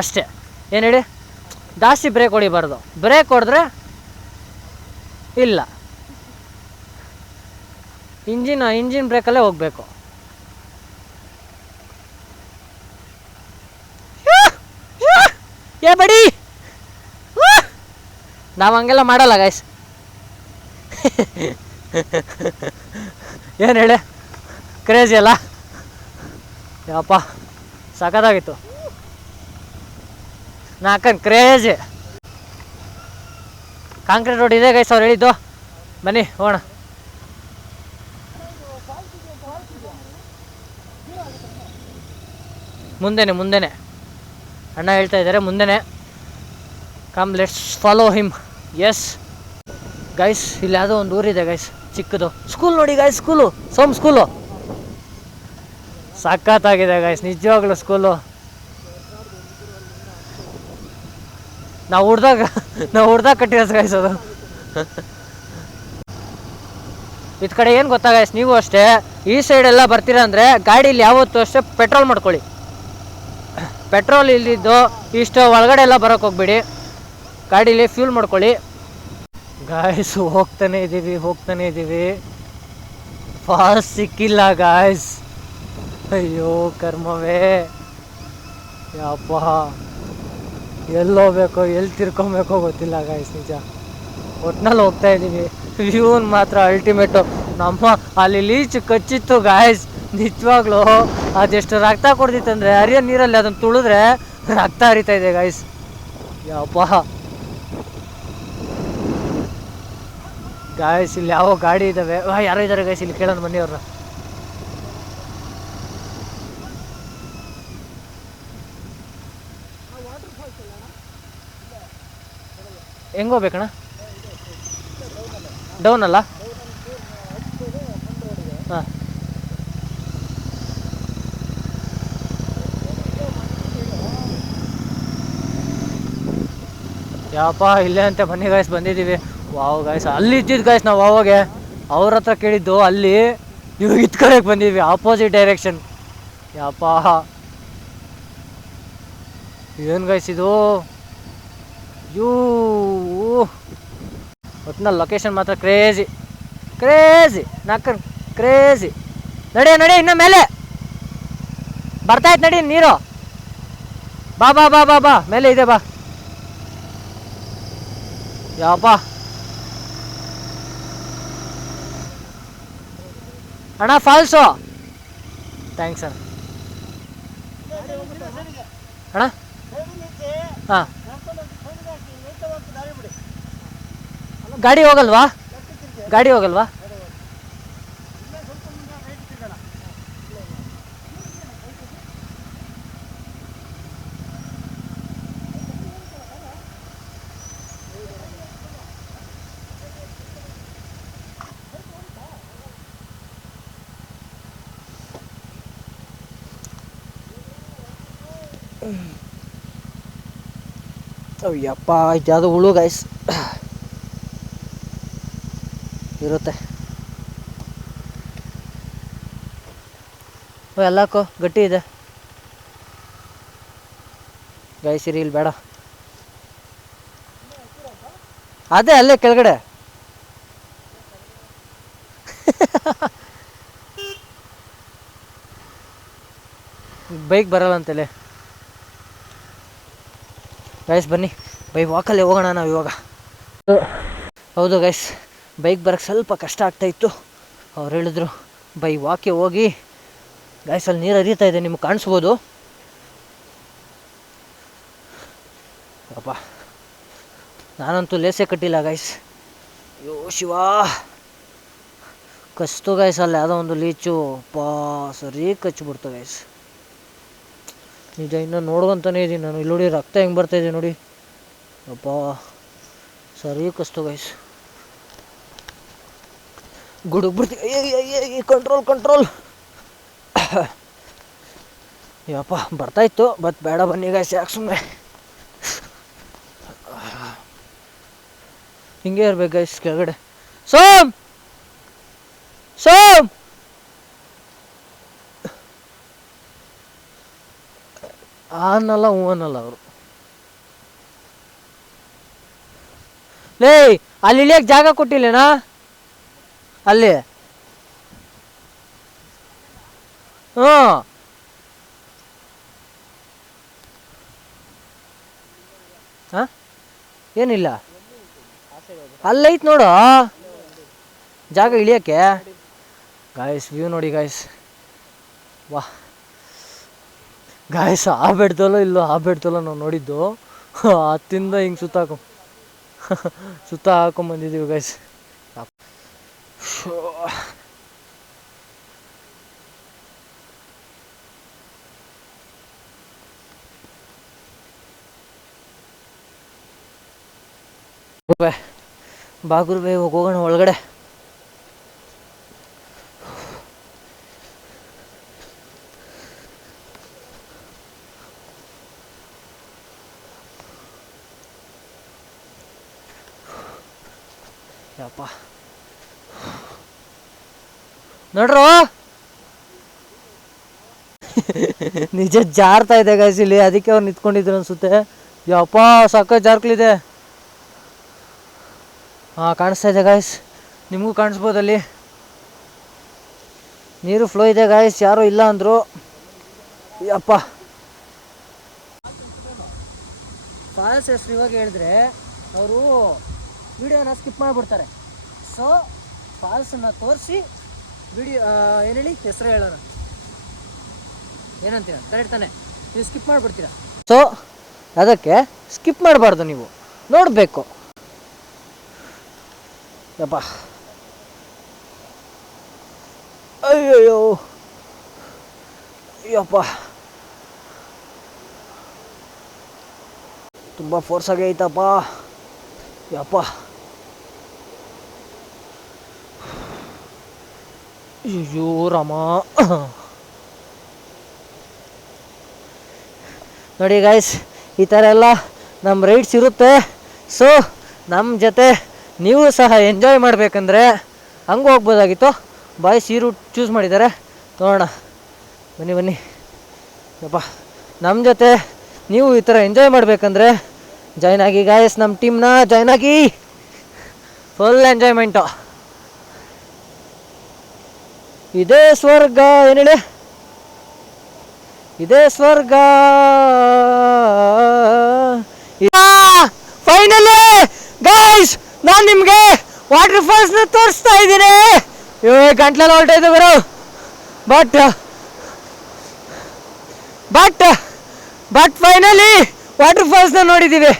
ಅಷ್ಟೇ. ಏನು ಹೇಳಿ, ಜಾಸ್ತಿ ಬ್ರೇಕ್ ಹೊಡಿಬಾರ್ದು. ಬ್ರೇಕ್ ಹೊಡೆದ್ರೆ ಇಲ್ಲ, ಇಂಜಿನ್ ಬ್ರೇಕಲ್ಲೇ ಹೋಗಬೇಕು. ಬಡಿ ನಾವು ಹಂಗೆಲ್ಲ ಮಾಡಲ್ಲ ಗೈಸ್. ಏನು ಹೇಳಿ, ಕ್ರೇಜಿ ಅಲ್ಲ ಯಪ್ಪ, ಸಖತ್ತಾಗಿತ್ತು. ನಾಲ್ಕನ್ ಕ್ರೇಜಿ. ಕಾಂಕ್ರೀಟ್ ರೋಡ್ ಇದೆ ಗೈಸ್, ಅವ್ರು ಹೇಳಿದ್ದು. ಬನ್ನಿ ಹೋಗೋಣ. ಮುಂದೆನೆ ಅಣ್ಣ ಹೇಳ್ತಾ ಇದ್ದಾರೆ, ಮುಂದೆನೆ. Come let's follow him. Yes guys, ಇಲ್ಲಿ ಯಾವುದೋ ಒಂದು ಊರಿದೆ ಗೈಸ್, ಚಿಕ್ಕದು. ಸ್ಕೂಲ್ ನೋಡಿ ಗೈಸ್, ಸೋಮ್ ಸ್ಕೂಲು ಸಖತ್ತಾಗಿದೆ ಗೈಸ್, ನಿಜವಾಗ್ಲೂ ಸ್ಕೂಲು. ನಾವು ಹುಡ್ದಾಗ ಕಟ್ಟಿರೋದು ಗೈಸ್ ಅದು. ಇದು ಕಡೆ ಏನು ಗೊತ್ತಾ ಗೈಸ್, ನೀವು ಅಷ್ಟೇ ಈ ಸೈಡೆಲ್ಲ ಬರ್ತೀರಾ ಅಂದರೆ ಗಾಡೀಲಿ ಯಾವತ್ತೂ ಅಷ್ಟೇ ಪೆಟ್ರೋಲ್ ಮಾಡ್ಕೊಳ್ಳಿ. ಪೆಟ್ರೋಲ್ ಇಲ್ಲಿದ್ದು ಇಷ್ಟು ಒಳಗಡೆ ಎಲ್ಲ ಬರೋಕ್ಕೆ ಹೋಗ್ಬೇಡಿ, ಗಾಡೀಲಿ ಫ್ಯೂಲ್ ಮಾಡ್ಕೊಳ್ಳಿ. ಗಾಯ್ಸ್ ಹೋಗ್ತಾನೆ ಇದ್ದೀವಿ, ಫಾಸ್ಟ್ ಸಿಕ್ಕಿಲ್ಲ ಗಾಯ್ಸ್. ಅಯ್ಯೋ ಕರ್ಮವೇ ಯಪ್ಪ, ಎಲ್ಲೋಗ್ಬೇಕೋ ಎಲ್ಲಿ ತಿರ್ಕೊಬೇಕೋ ಗೊತ್ತಿಲ್ಲ ಗಾಯ್ಸ್. ನಿಜ ಒಟ್ನಲ್ಲಿ ಹೋಗ್ತಾ ಇದ್ದೀವಿ. ವ್ಯೂನ್ ಮಾತ್ರ ಅಲ್ಟಿಮೇಟು. ನಮ್ಮ ಅಲ್ಲಿ ಲೀಚ್ ಕಚ್ಚಿತ್ತು ಗಾಯ್ಸ್, ನಿಜವಾಗ್ಲೂ ಅದೆಷ್ಟು ರಕ್ತ ಕೊಡ್ತಿತ್ತಂದರೆ ಹರಿಯೋ ನೀರಲ್ಲಿ ಅದನ್ನು ತುಳಿದ್ರೆ ರಕ್ತ ಹರಿತಾ ಇದೆ ಗಾಯ್ಸ್. ಯಪ್ಪ ಗಾಯ್ಸ್, ಇಲ್ಲಿ ಯಾವ ಗಾಡಿ ಇದ್ದಾವೆ, ಯಾರೋ ಇದ್ದಾರೆ ಗಾಯ್ಸ್, ಇಲ್ಲಿ ಕೇಳೋಣ ಬನ್ನಿ ಅವ್ರನ್ನ. ಹೆಂಗೋಗ್ಬೇಕಣ್ಣ? ಡೌನ್ ಅಲ್ಲ? ಹಾಂ ಯಾವಪ್ಪ ಇಲ್ಲೇ ಅಂತ ಬನ್ನಿ ಗಾಯ್ಸ್ ಬಂದಿದ್ದೀವಿ. ವಾವ್ ಗಾಯ್ಸ್ ಅಲ್ಲಿ ಇದ್ದಿದ್ದು ಗಾಯ್ಸ್ ನಾವು ಅವಾಗೆ ಅವ್ರ ಹತ್ರ ಕೇಳಿದ್ದು ಅಲ್ಲಿ ಇವಾಗ ಇತ್ಕೊಳಕ್ಕೆ ಬಂದಿದ್ವಿ ಆಪೋಸಿಟ್ ಡೈರೆಕ್ಷನ್. ಯಪ್ಪ ಏನು ಗಾಯ್ಸ್ ಇದು ಯೂ ಒಟ್ಟಿನಲ್ಲಿ ಲೊಕೇಶನ್ ಮಾತ್ರ ಕ್ರೇಜಿ ಕ್ರೇಜಿ ನಾಲ್ಕು ಕ್ರೇಜಿ. ನಡಿ ನಡಿ ಇನ್ನು ಮೇಲೆ ಬರ್ತಾಯ್ತು ನಡಿ ನೀರು. ಬಾ ಬಾ ಬಾ ಬಾ ಬಾ ಮೇಲೆ ಇದೆ ಬಾ. ಯಾವಪ್ಪ ಅಣ್ಣ ಫಾಲ್ಸು ಥ್ಯಾಂಕ್ಸ್ ಅಣ್ಣ. ಅಣ್ಣ ಹಾಂ ಗಾಡಿ ಹೋಗಲ್ವಾ ಗಾಡಿ ಹೋಗಲ್ವಾ? ಅಯ್ಯಪ್ಪ ಇದ್ಯಾವುದು ಹುಳು ಗೈಸ್ ಇರುತ್ತೆ. ಎಲ್ಲಕ್ಕೋ ಗಟ್ಟಿ ಇದೆ ಗೈಸ್. ಇರಿ ಇಲ್ಲಿ ಬೇಡ, ಅದೇ ಅಲ್ಲೇ ಕೆಳಗಡೆ. ಬೈಕ್ ಬರಲ್ಲ ಅಂತಲೇ ಗೈಸ್. ಬನ್ನಿ ಬೈ ವಾಕಲ್ಲೇ ಹೋಗೋಣ ನಾವು ಇವಾಗ. ಹೌದು ಗೈಸ್, ಬೈಕ್ ಬರೋಕ್ಕೆ ಸ್ವಲ್ಪ ಕಷ್ಟ ಆಗ್ತಾಯಿತ್ತು. ಅವ್ರು ಹೇಳಿದ್ರು ಬೈ ವಾಕೆ ಹೋಗಿ. ಗೈಸ್ ಅಲ್ಲಿ ನೀರು ಹರಿತಾ ಇದೆ, ನಿಮ್ಗೆ ಕಾಣಿಸ್ಬೋದು. ಅಪ್ಪ ನಾನಂತೂ ಲೇಸೇ ಕಟ್ಟಿಲ್ಲ ಗೈಸ್. ಅಯ್ಯೋ ಶಿವಾ ಕಚ್ತು ಗೈಸ್. ಅಲ್ಲಿ ಯಾವುದೋ ಒಂದು ಲೀಚು ಪಾ ಸರಿ ಕಚ್ಚಿಬಿಡ್ತು ಗೈಸ್. ನಿಜ ಇನ್ನೂ ನೋಡ್ಕೊಂತಾನೆ ಇದ್ದೀನಿ ನಾನು. ಇಲ್ಲಿ ನೋಡಿ ರಕ್ತ ಹೆಂಗೆ ಬರ್ತಾಯಿದೆ ನೋಡಿ. ಅಪ್ಪ ಸರಿ ಕಸ್ತು ಗೈಸ್. ಗುಡುಗ್ಬಿಡ್ತೀವಿ. Control control. ಯಪ್ಪ ಬರ್ತಾಯಿತ್ತು ಬಟ್ ಬೇಡ ಬನ್ನಿ ಗೈಸ್, ಯಾಕೆ ಸುಮ್ಮನೆ ಹಿಂಗೆ ಇರ್ಬೇಕು ಗೈಸ್ ಕೆಳಗಡೆ. ಸೋಮ್ ಸೋಮ್ ಅನ್ನಲ್ಲ ಹೂ ಅನ್ನಲ್ಲ ಅವರು. ಲೇ ಅಲ್ಲಿ ಇಳಿಯಕ್ಕೆ ಜಾಗ ಕೊಟ್ಟಿಲ್ಲೇನಾ ಅಲ್ಲಿ? ಹ್ಞೂ ಹಾಂ ಏನಿಲ್ಲ ಅಲ್ಲೈತ್ ನೋಡು ಜಾಗ ಇಳಿಯೋಕ್ಕೆ. ಗಾಯ್ಸ್ ವ್ಯೂ ನೋಡಿ ಗಾಯ್ಸ್. ವಾಹ್ ಗಾಯ್ಸ್ ಆ ಬೆಡ್ದಲ್ಲೋ ಇಲ್ಲೋ, ಆ ಬೆಡ್ದಲ್ಲೋ ನಾವು ನೋಡಿದ್ದು. ಹತ್ತಿಂದ ಹಿಂಗೆ ಸುತ್ತ ಹಾಕೊಂಬಂದಿದ್ದೀವಿ ಗೈಸ್. ಬಾಗುರ್ಬೆ ಹೋಗೋಣ ಒಳಗಡೆ. ಯಪ್ಪ ನೋಡ್ರು ನಿಜ ಜಾರ್ತಾ ಇದೆ ಗೈಸ್ ಇಲ್ಲಿ. ಅದಕ್ಕೆ ಅವ್ರು ನಿಂತ್ಕೊಂಡಿದ್ರು ಅನ್ಸುತ್ತೆ. ಯಪ್ಪ ಸಕ್ಕ ಜಾರ್ಕ್ಲಿದೆ. ಹಾಂ ಕಾಣಿಸ್ತಾ ಇದೆ ಗಾಯ್ಸ್, ನಿಮಗೂ ಕಾಣಿಸ್ಬೋದಲ್ಲಿ. ನೀರು ಫ್ಲೋ ಇದೆ ಗಾಯ್ಸ್, ಯಾರೂ ಇಲ್ಲ ಅಂದರು. ಯಪ್ಪ ಫಾಲ್ಸ್ ಹೆಸ್ರು ಇವಾಗ ಹೇಳಿದ್ರೆ ಅವರು ವಿಡಿಯೋನ ಸ್ಕಿಪ್ ಮಾಡಿಬಿಡ್ತಾರೆ. ಸೊ ಫಾಲ್ಸನ್ನು ತೋರಿಸಿ ವಿಡಿಯೋ ಏನು ಹೇಳಿ ಹೆಸರು ಹೇಳೋಣ. ಏನಂತೀರ ಕರೆಕ್ಟ್ ತಾನೆ? ನೀವು ಸ್ಕಿಪ್ ಮಾಡಿಬಿಡ್ತೀರ. ಸೊ ಅದಕ್ಕೆ ಸ್ಕಿಪ್ ಮಾಡಬಾರ್ದು, ನೀವು ನೋಡಬೇಕು. ಯಪ್ಪ ಅಯ್ಯಯ್ಯೋ ಯಪ್ಪ ತುಂಬ ಫೋರ್ಸಾಗಿ ಐತಪ್ಪ. ಯಪ್ಪ ಅಯ್ಯೋ ರಾಮ. ನೋಡಿ ಗಾಯ್ಸ್, ಈ ಥರ ಎಲ್ಲ ನಮ್ಮ ರೈಡ್ಸ್ ಇರುತ್ತೆ. ಸೊ ನಮ್ಮ ಜೊತೆ ನೀವು ಸಹ ಎಂಜಾಯ್ ಮಾಡಬೇಕಂದ್ರೆ ಹಂಗೆ ಹೋಗ್ಬೋದಾಗಿತ್ತು. ಬಾಯ್ಸ್ ಈ ರೂಟ್ ಚೂಸ್ ಮಾಡಿದ್ದಾರೆ, ನೋಡೋಣ. ಬನ್ನಿ ಬನ್ನಿ ಯಪ್ಪ. ನಮ್ಮ ಜೊತೆ ನೀವು ಈ ಥರ ಎಂಜಾಯ್ ಮಾಡಬೇಕಂದ್ರೆ ಜಾಯ್ನ್ ಆಗಿ ಗಾಯ್ಸ್, ನಮ್ಮ ಟೀಮ್ನ ಜಾಯ್ನ್ ಆಗಿ. Full enjoyment. ಇದೇ ಸ್ವರ್ಗ, ಏನು ಹೇಳಿ, ಇದೇ ಸ್ವರ್ಗ. ಫೈನಲಿ ಗೈಸ್, ನಾನು ನಿಮಗೆ ವಾಟರ್ ಫಾಲ್ಸ್ನ ತೋರಿಸ್ತಾ ಇದ್ದೀನಿ. ಗಂಟ್ಲೆಲ್ಲ ಹೊಲ್ಟಾ ಇದೆ ಗುರು. ಬಟ್ ಫೈನಲಿ ವಾಟರ್ ಫಾಲ್ಸ್ನ ನೋಡಿದ್ದೀವಿ.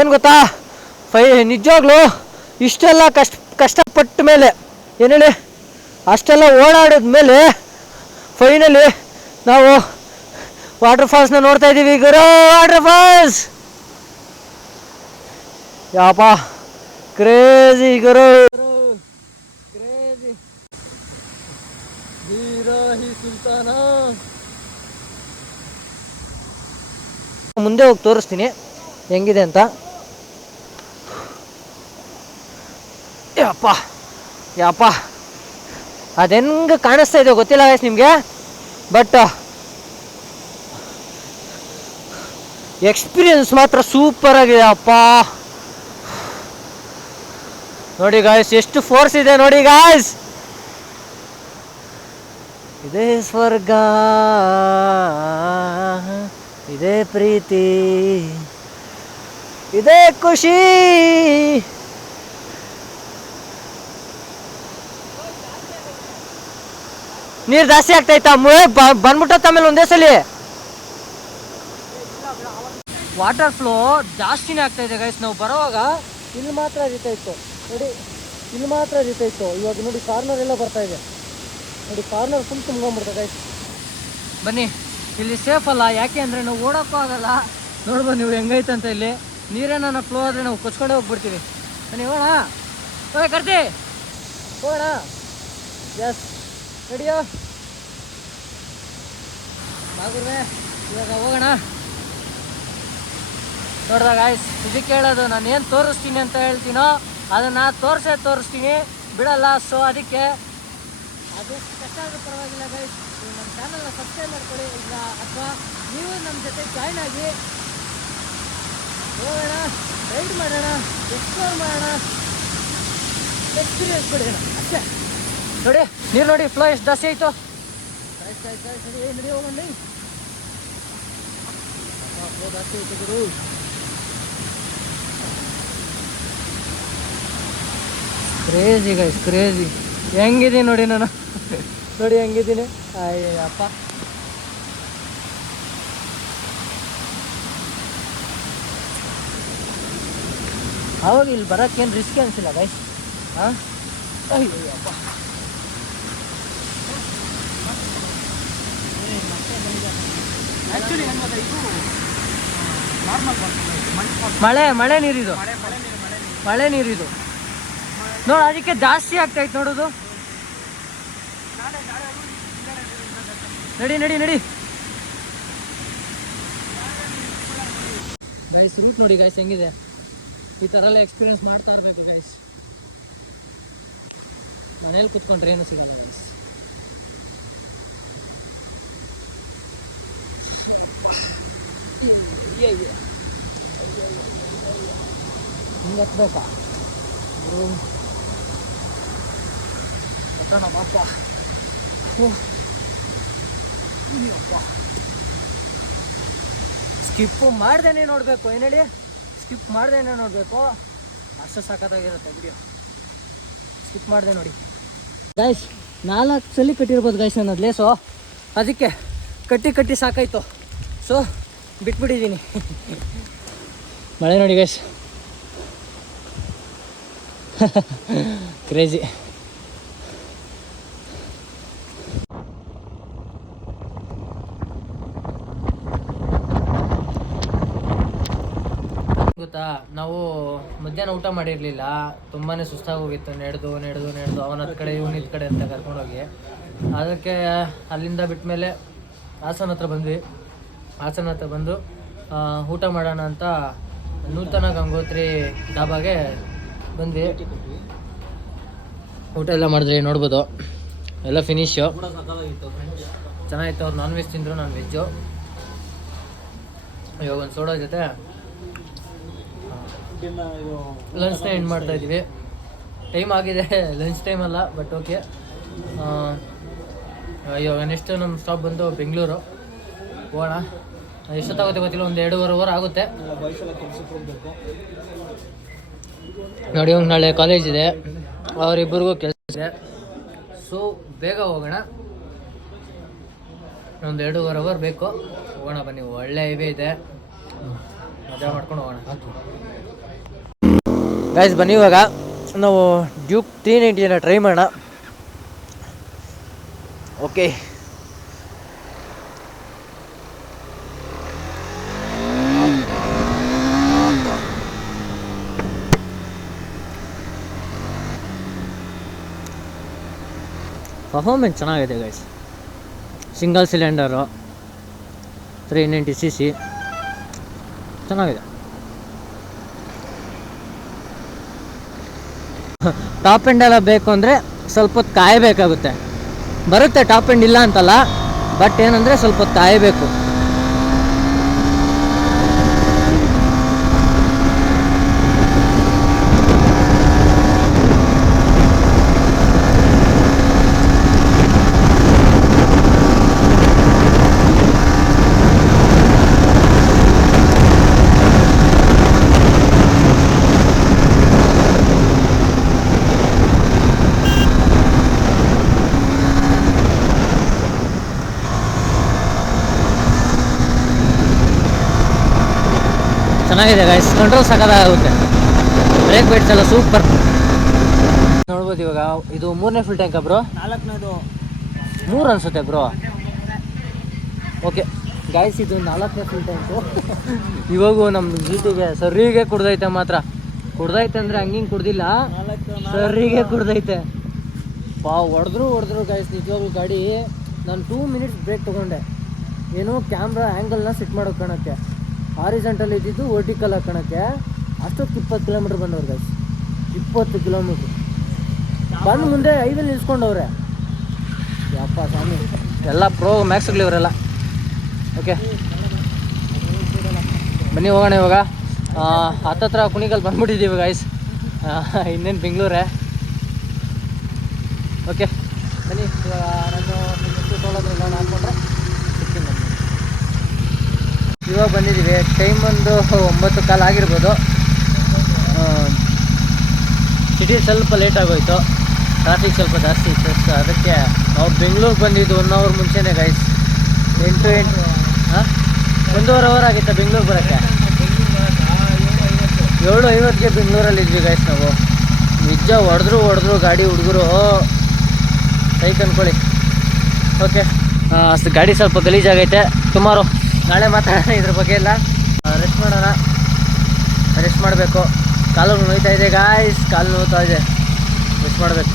ಏನು ಗೊತ್ತಾ, ನಿಜವಾಗ್ಲೂ ಇಷ್ಟೆಲ್ಲ ಕಷ್ಟಪಟ್ಟ ಮೇಲೆ, ಏನು ಹೇಳಿ, ಅಷ್ಟೆಲ್ಲ ಓಡಾಡಿದ್ಮೇಲೆ ಫೈನಲಿ ನಾವು ವಾಟರ್ ಫಾಲ್ಸ್ನ ನೋಡ್ತಾ ಇದ್ದೀವಿ ಗುರು. ವಾಟರ್ ಫಾಲ್ಸ್ ಯಾಪ ಕ್ರೇಜಿ ಗುರು, ಕ್ರೇಜಿ. ಹೀರಾಹಿ ಸುಲ್ತಾನ. ಮುಂದೆ ಹೋಗಿ ತೋರಿಸ್ತೀನಿ ಹೆಂಗಿದೆ ಅಂತ. ಯಪ್ಪ ಯಪ್ಪ, ಅದೆಂಗೆ ಕಾಣಿಸ್ತಾ ಇದೆ ಗೊತ್ತಿಲ್ಲ ಗೈಸ್ ನಿಮಗೆ, ಬಟ್ ಎಕ್ಸ್ಪೀರಿಯನ್ಸ್ ಮಾತ್ರ ಸೂಪರ್ ಆಗಿದೆ ಅಪ್ಪ. ನೋಡಿ ಗಾಯ್ಸ್, ಎಷ್ಟು ಫೋರ್ಸ್ ಇದೆ ನೋಡಿ ಗಾಯ್ಸ್. ಇದೇ ಸ್ವರ್ಗ, ಇದೇ ಪ್ರೀತಿ, ಇದೇ ಖುಷಿ. ನೀರು ಜಾಸ್ತಿ ಆಗ್ತೈತಾ? ಬಂದ್ಬಿಟ್ಟತ್ತ ಆಮೇಲೆ ಒಂದೇ ಸಲ ವಾಟರ್ ಫ್ಲೋ ಜಾಸ್ತಿನೇ ಆಗ್ತಾ ಇದೆ ಗೈಸ್. ನಾವು ಬರೋವಾಗ ಇಲ್ಲಿ ಮಾತ್ರ ಹರಿತಾ ಇತ್ತು ನೋಡಿ, ಇಲ್ಲಿ ಮಾತ್ರ ಹರಿತಾ ಇತ್ತು. ಇವಾಗ ನೋಡಿ ಕಾರ್ನರ್ ಎಲ್ಲ ಬರ್ತಾ ಇದೆ ನೋಡಿ, ಕಾರ್ನರ್ ಫುಲ್ ತುಂಬ್ಕೊಂಡ್ಬಿಡ್ತದೆ ಗೈಸ್. ಬನ್ನಿ, ಇಲ್ಲಿ ಸೇಫ್ ಅಲ್ಲ, ಯಾಕೆ ಅಂದರೆ ನಾವು ಓಡೋಕ್ಕೂ ಆಗಲ್ಲ. ನೋಡ್ಬೋದು ನೀವು ಹೆಂಗೈತಂತ. ಇಲ್ಲಿ ನೀರೇನ ಫ್ಲೋ ಆದರೆ ನಾವು ಕೊಚ್ಕೊಂಡೇ ಹೋಗ್ಬಿಡ್ತೀವಿ. ಬನ್ನಿ ಹೋಗೋಣ, ಹೋಗಿ ಕರ್ತಿ ಹೋಗೋಣ. ಎಸ್ ರೆಡಿಯೋ ಬಾಗುರ್ವೆ, ಇವಾಗ ಹೋಗೋಣ. ನೋಡ್ದ ಗಾಯ್ಸ್, ಇದಕ್ಕೆ ಹೇಳೋದು, ನಾನು ಏನು ತೋರಿಸ್ತೀನಿ ಅಂತ ಹೇಳ್ತೀನೋ ಅದನ್ನು ತೋರಿಸ್ತೀನಿ, ಬಿಡಲ್ಲ. ಸೊ ಅದಕ್ಕೆ ಅದು ಕಷ್ಟ ಆದರೂ ಪರವಾಗಿಲ್ಲ ಗೈಸ್, ನಮ್ಮ ಚಾನಲ್ನ ಸಬ್ಸ್ಕ್ರೈಬ್ ಮಾಡ್ಕೊಳ್ಳಿ, ಇಲ್ಲ ಅಥವಾ ನೀವು ನಮ್ಮ ಜೊತೆ ಜಾಯ್ನ್ ಆಗಿ ಹೋಗೋಣ, ರೈಡ್ ಮಾಡೋಣ, ಎಕ್ಸ್ಪ್ಲೋರ್ ಮಾಡೋಣ, ಎಕ್ಸ್ಪೀರಿಯನ್ಸ್ ಕೊಡೋಣ ಅಷ್ಟೇ. ನೋಡಿ ನೀರು ನೋಡಿ, ಫ್ಲೋ ಎಷ್ಟು ಜಾಸ್ತಿ ಆಯಿತು. ನಡಿ ಹೋಗೋಣ, ಫ್ಲೋ ಜಾಸ್ತಿ ಆಯಿತು ಗುರು. Crazy guys, crazy. ಹೆಂಗಿದ್ದೀನಿ ನೋಡಿ ನಾನು, ನೋಡಿ ಹೆಂಗಿದ್ದೀನಿ. ಅಯ್ಯಪ್ಪ, ಅವಾಗ ಇಲ್ಲಿ ಬರೋಕ್ಕೇನು ರಿಸ್ಕ್ ಅನಿಸಿಲ್ಲ ಗೈಸ್. ಹಾಂ, ಅಯ್ಯಪ್ಪ, ಮಳೆ ನೀರಿದು, ಮಳೆ ನೀರಿದು ನೋಡಿ, ಅದಕ್ಕೆ ಜಾಸ್ತಿ ಆಗ್ತಾಯಿತ್ತು ನೋಡೋದು. ನಡಿ ನಡಿ ನಡಿ ಗೈಸ್. ರೂಟ್ ನೋಡಿ ಗೈಸ್ ಹೆಂಗಿದೆ. ಈ ಥರ ಎಲ್ಲ ಎಕ್ಸ್ಪೀರಿಯನ್ಸ್ ಮಾಡ್ತಾ ಇರಬೇಕು ಗೈಸ್. ಮನೇಲಿ ಕುತ್ಕೊಂಡ್ರೆ ಏನು ಸಿಗಲ್ಲ ಗೈಸ್. ಹಿಂಗೆ ಹತ್ಬೇಕಾ ಬಾಪ. ಸ್ಕಿಪ್ಪು ಮಾಡ್ದೇನೆ ನೋಡಬೇಕು, ಏನು ಹೇಳಿ, ಸ್ಕಿಪ್ ಮಾಡ್ದೇನೆ ನೋಡಬೇಕು. ಅಷ್ಟು ಸಖತ್ತಾಗಿರುತ್ತೆ ವಿಡಿಯೋ, ಸ್ಕಿಪ್ ಮಾಡಿದೆ ನೋಡಿ ಗೈಸ್. 4 ಸಲ ಕಟ್ಟಿರ್ಬೋದು ಗೈಸ್ ನನ್ನ ಲೇಸು, ಅದಕ್ಕೆ ಕಟ್ಟಿ ಸಾಕಾಯ್ತು. ಸೊ ಬಿಟ್ಬಿಟ್ಟಿದ್ದೀನಿ. ಮಳೆ ನೋಡಿ ಗೈಸ್, ಕ್ರೇಜಿ. ಗೊತ್ತಾ, ನಾವು ಮಧ್ಯಾಹ್ನ ಊಟ ಮಾಡಿರಲಿಲ್ಲ, ತುಂಬಾ ಸುಸ್ತಾಗಿ ಹೋಗಿತ್ತು. ನಡೆದು ಅವನ ಹತ್ತು ಕಡೆ ಇವನ ಇದ್ ಕಡೆ ಅಂತ ಕರ್ಕೊಂಡೋಗಿ, ಅದಕ್ಕೆ ಅಲ್ಲಿಂದ ಬಿಟ್ಟ ಮೇಲೆ ಹಾಸನ ಹತ್ರ ಬಂದ್ವಿ. ಹಾಸನ ಹತ್ರ ಬಂದು ಊಟ ಮಾಡೋಣ ಅಂತ ನೂತನ ಗಂಗೋತ್ರಿ ಡಾಬಾಗೆ ಬಂದ್ವಿ. ಊಟ ಎಲ್ಲ ಮಾಡಿದ್ರಿ, ನೋಡ್ಬೋದು ಎಲ್ಲ ಫಿನಿಶು. ಚೆನ್ನಾಗಿತ್ತು. ಅವ್ರು ನಾನ್ ವೆಜ್ ತಿಂದರು, ನಾನು ವೆಜ್ಜು. ಇವಾಗ ಒಂದು ಸೋಡಾ ಜೊತೆ ಲಂಚ್ನ ಎಂಡ್ ಮಾಡ್ತಾ ಇದ್ದೀವಿ. ಟೈಮ್ ಆಗಿದೆ, ಲಂಚ್ ಟೈಮ್ ಅಲ್ಲ, ಬಟ್ ಓಕೆ. ಇವಾಗ ನೆಕ್ಸ್ಟ್ ನಮ್ಮ ಸ್ಟಾಪ್ ಬಂದು ಬೆಂಗಳೂರು ಹೋಗೋಣ. ಎಷ್ಟೊತ್ತಾಗುತ್ತೆ ಗೊತ್ತಿಲ್ಲ, ಒಂದು 2.5 ಅವರ್ ಆಗುತ್ತೆ. ನೋಡಿ, ಇವಾಗ ನಾಳೆ ಕಾಲೇಜ್ ಇದೆ, ಅವರಿಬ್ಬರಿಗೂ ಕೆಲಸ ಇದೆ. ಸೊ ಬೇಗ ಹೋಗೋಣ, ಒಂದು 2.5 ಅವರ್ ಬೇಕು. ಹೋಗೋಣ ಬನ್ನಿ, ಒಳ್ಳೆ ಹೈವೇ ಇದೆ, ಮಜಾ ಮಾಡ್ಕೊಂಡು ಹೋಗೋಣ. ಗೈಸ್ ಬನ್ನಿ, ಇವಾಗ ನಾವು ಡ್ಯೂಕ್ 390 ಟ್ರೈ ಮಾಡೋಣ. ಓಕೆ, ಪರ್ಫಾರ್ಮೆನ್ಸ್ ಚೆನ್ನಾಗಿದೆ ಗೈಸ್. ಸಿಂಗಲ್ ಸಿಲಿಂಡರು, 390cc, ಚೆನ್ನಾಗಿದೆ. ಟಾಪ್ ಎಂಡ್ ಎಲ್ಲ ಬೇಕು ಅಂದರೆ ಸ್ವಲ್ಪ ಹೊತ್ತು ಕಾಯಬೇಕಾಗುತ್ತೆ. ಬರುತ್ತೆ ಟಾಪ್ ಎಂಡ್, ಇಲ್ಲ ಅಂತಲ್ಲ, ಬಟ್ ಏನಂದರೆ ಸ್ವಲ್ಪ ಹೊತ್ತು ಕಾಯಬೇಕು. ಚೆನ್ನಾಗಿದೆ ಗೈಸ್, ಕಂಟ್ರೋಲ್ ಸಕ್ಕತ್ತಾಗುತ್ತೆ. ಬ್ರೇಕ್ ಬೈಟ್ಸ್ ಎಲ್ಲ ಸೂಪರ್. ನೋಡ್ಬೋದು ಇವಾಗ ಇದು 3ನೇ ಫುಲ್ ಟ್ಯಾಂಕ ಬ್ರೋ? 4ನೇದು 3 ಅನ್ಸುತ್ತೆ ಬ್ರೋ. ಓಕೆ ಗೈಸ್, ಇದು 4ನೇ ಫುಲ್ ಟ್ಯಾಂಕು. ಇವಾಗೂ ನಮ್ಮ ಜೀಟಿಗೆ ಸರಿಗೆ ಕುಡ್ದೈತೆ, ಮಾತ್ರ ಕುಡ್ದೈತೆ ಅಂದರೆ ಹಂಗಿಂಗೆ ಕುಡ್ದಿಲ್ಲ, ಸರಿಗೆ ಕುಡ್ದೈತೆ. ಹೊಡೆದ್ರು ಗೈಸ್. ನಿಜವಾಗ್ಲೂ ಗಾಡಿ, ನಾನು 2 ಮಿನಿಟ್ಸ್ ಬ್ರೇಕ್ ತೊಗೊಂಡೆ. ಏನೋ ಕ್ಯಾಮ್ರಾ ಆ್ಯಂಗಲ್ನ ಸೆಟ್ ಮಾಡೋಕೆ ಕಾಣೋಕ್ಕೆ, ಹಾರಿಜೆಂಟಲ್ ಇದ್ದಿದ್ದು ವರ್ಟಿಕಲ್ ಹಾಕೋಣಕ್ಕೆ. ಅಷ್ಟೊತ್ತು 20 ಕಿಲೋಮೀಟ್ರ್ ಬಂದವ್ರು ಗೈಸ್, 20 ಕಿಲೋಮೀಟ್ರ್ ಬಂದು ಮುಂದೆ ಹೈವೇಲಿ ನಿಲ್ಸ್ಕೊಂಡವ್ರೆ. ಯಪ್ಪ ಸ್ವಾಮಿ, ಎಲ್ಲ ಪ್ರೋ ಮ್ಯಾಕ್ಸ್ಗಳಿವರೆಲ್ಲ. ಓಕೆ ಬನ್ನಿ ಹೋಗೋಣ. ಇವಾಗ ಹತ್ತತ್ರ ಕುಣಿಗಲ್ ಬಂದ್ಬಿಟ್ಟಿದ್ದೀವಿ ಗೈಸ್, ಇನ್ನೇನು ಬೆಂಗಳೂರೇ. ಓಕೆ ಬನ್ನಿ, ಇವಾಗ ನಾನು ತೊಗೊಳೋದ್ರಿಂದ ನಾನು ಹಾಕ್ಕೊಂಡ್ರೆ ಸಿಗ್ತೀನಿ. ಇವಾಗ ಬಂದಿದ್ದೀವಿ, ಟೈಮ್ ಒಂದು 9:15 ಆಗಿರ್ಬೋದು. ಸಿಟಿ ಸ್ವಲ್ಪ ಲೇಟ್ ಆಗೋಯ್ತು, ಟ್ರಾಫಿಕ್ ಸ್ವಲ್ಪ ಜಾಸ್ತಿ ಇತ್ತು. ಅದಕ್ಕೆ ನಾವು ಬೆಂಗಳೂರಿಗೆ ಬಂದಿದ್ದು 1 ಅವರ್ ಮುಂಚೆನೇ ಗೈಸ್. 8 ಹಾಂ 1.5 ಅವರ್ ಆಗಿತ್ತು ಬೆಂಗಳೂರಿಗೆ ಬರೋಕ್ಕೆ. 7:50ಗೆ ಬೆಂಗಳೂರಲ್ಲಿದ್ವಿ ಗೈಸ್ ನಾವು. ನಿಜ ಹೊಡೆದ್ರು ಗಾಡಿ ಹುಡುಗರು, ಸೈಕ್ ಅಂದ್ಕೊಳ್ಳಿ. ಓಕೆ, ಗಾಡಿ ಸ್ವಲ್ಪ ಗಲೀಜಾಗೈತೆ. ಟುಮಾರೋ ನಾಳೆ ಮಾತಾಡೋಣ ಇದ್ರ ಬಗ್ಗೆ ಎಲ್ಲ. ರೆಸ್ಟ್ ಮಾಡೋಣ, ರೆಸ್ಟ್ ಮಾಡಬೇಕು. ಕಾಲು ನೋಯ್ತಾ ಇದೆ ಗಾಯ್ಸ್, ಕಾಲು ನೋಯ್ತಾ ಇದೆ, ರೆಸ್ಟ್ ಮಾಡಬೇಕು.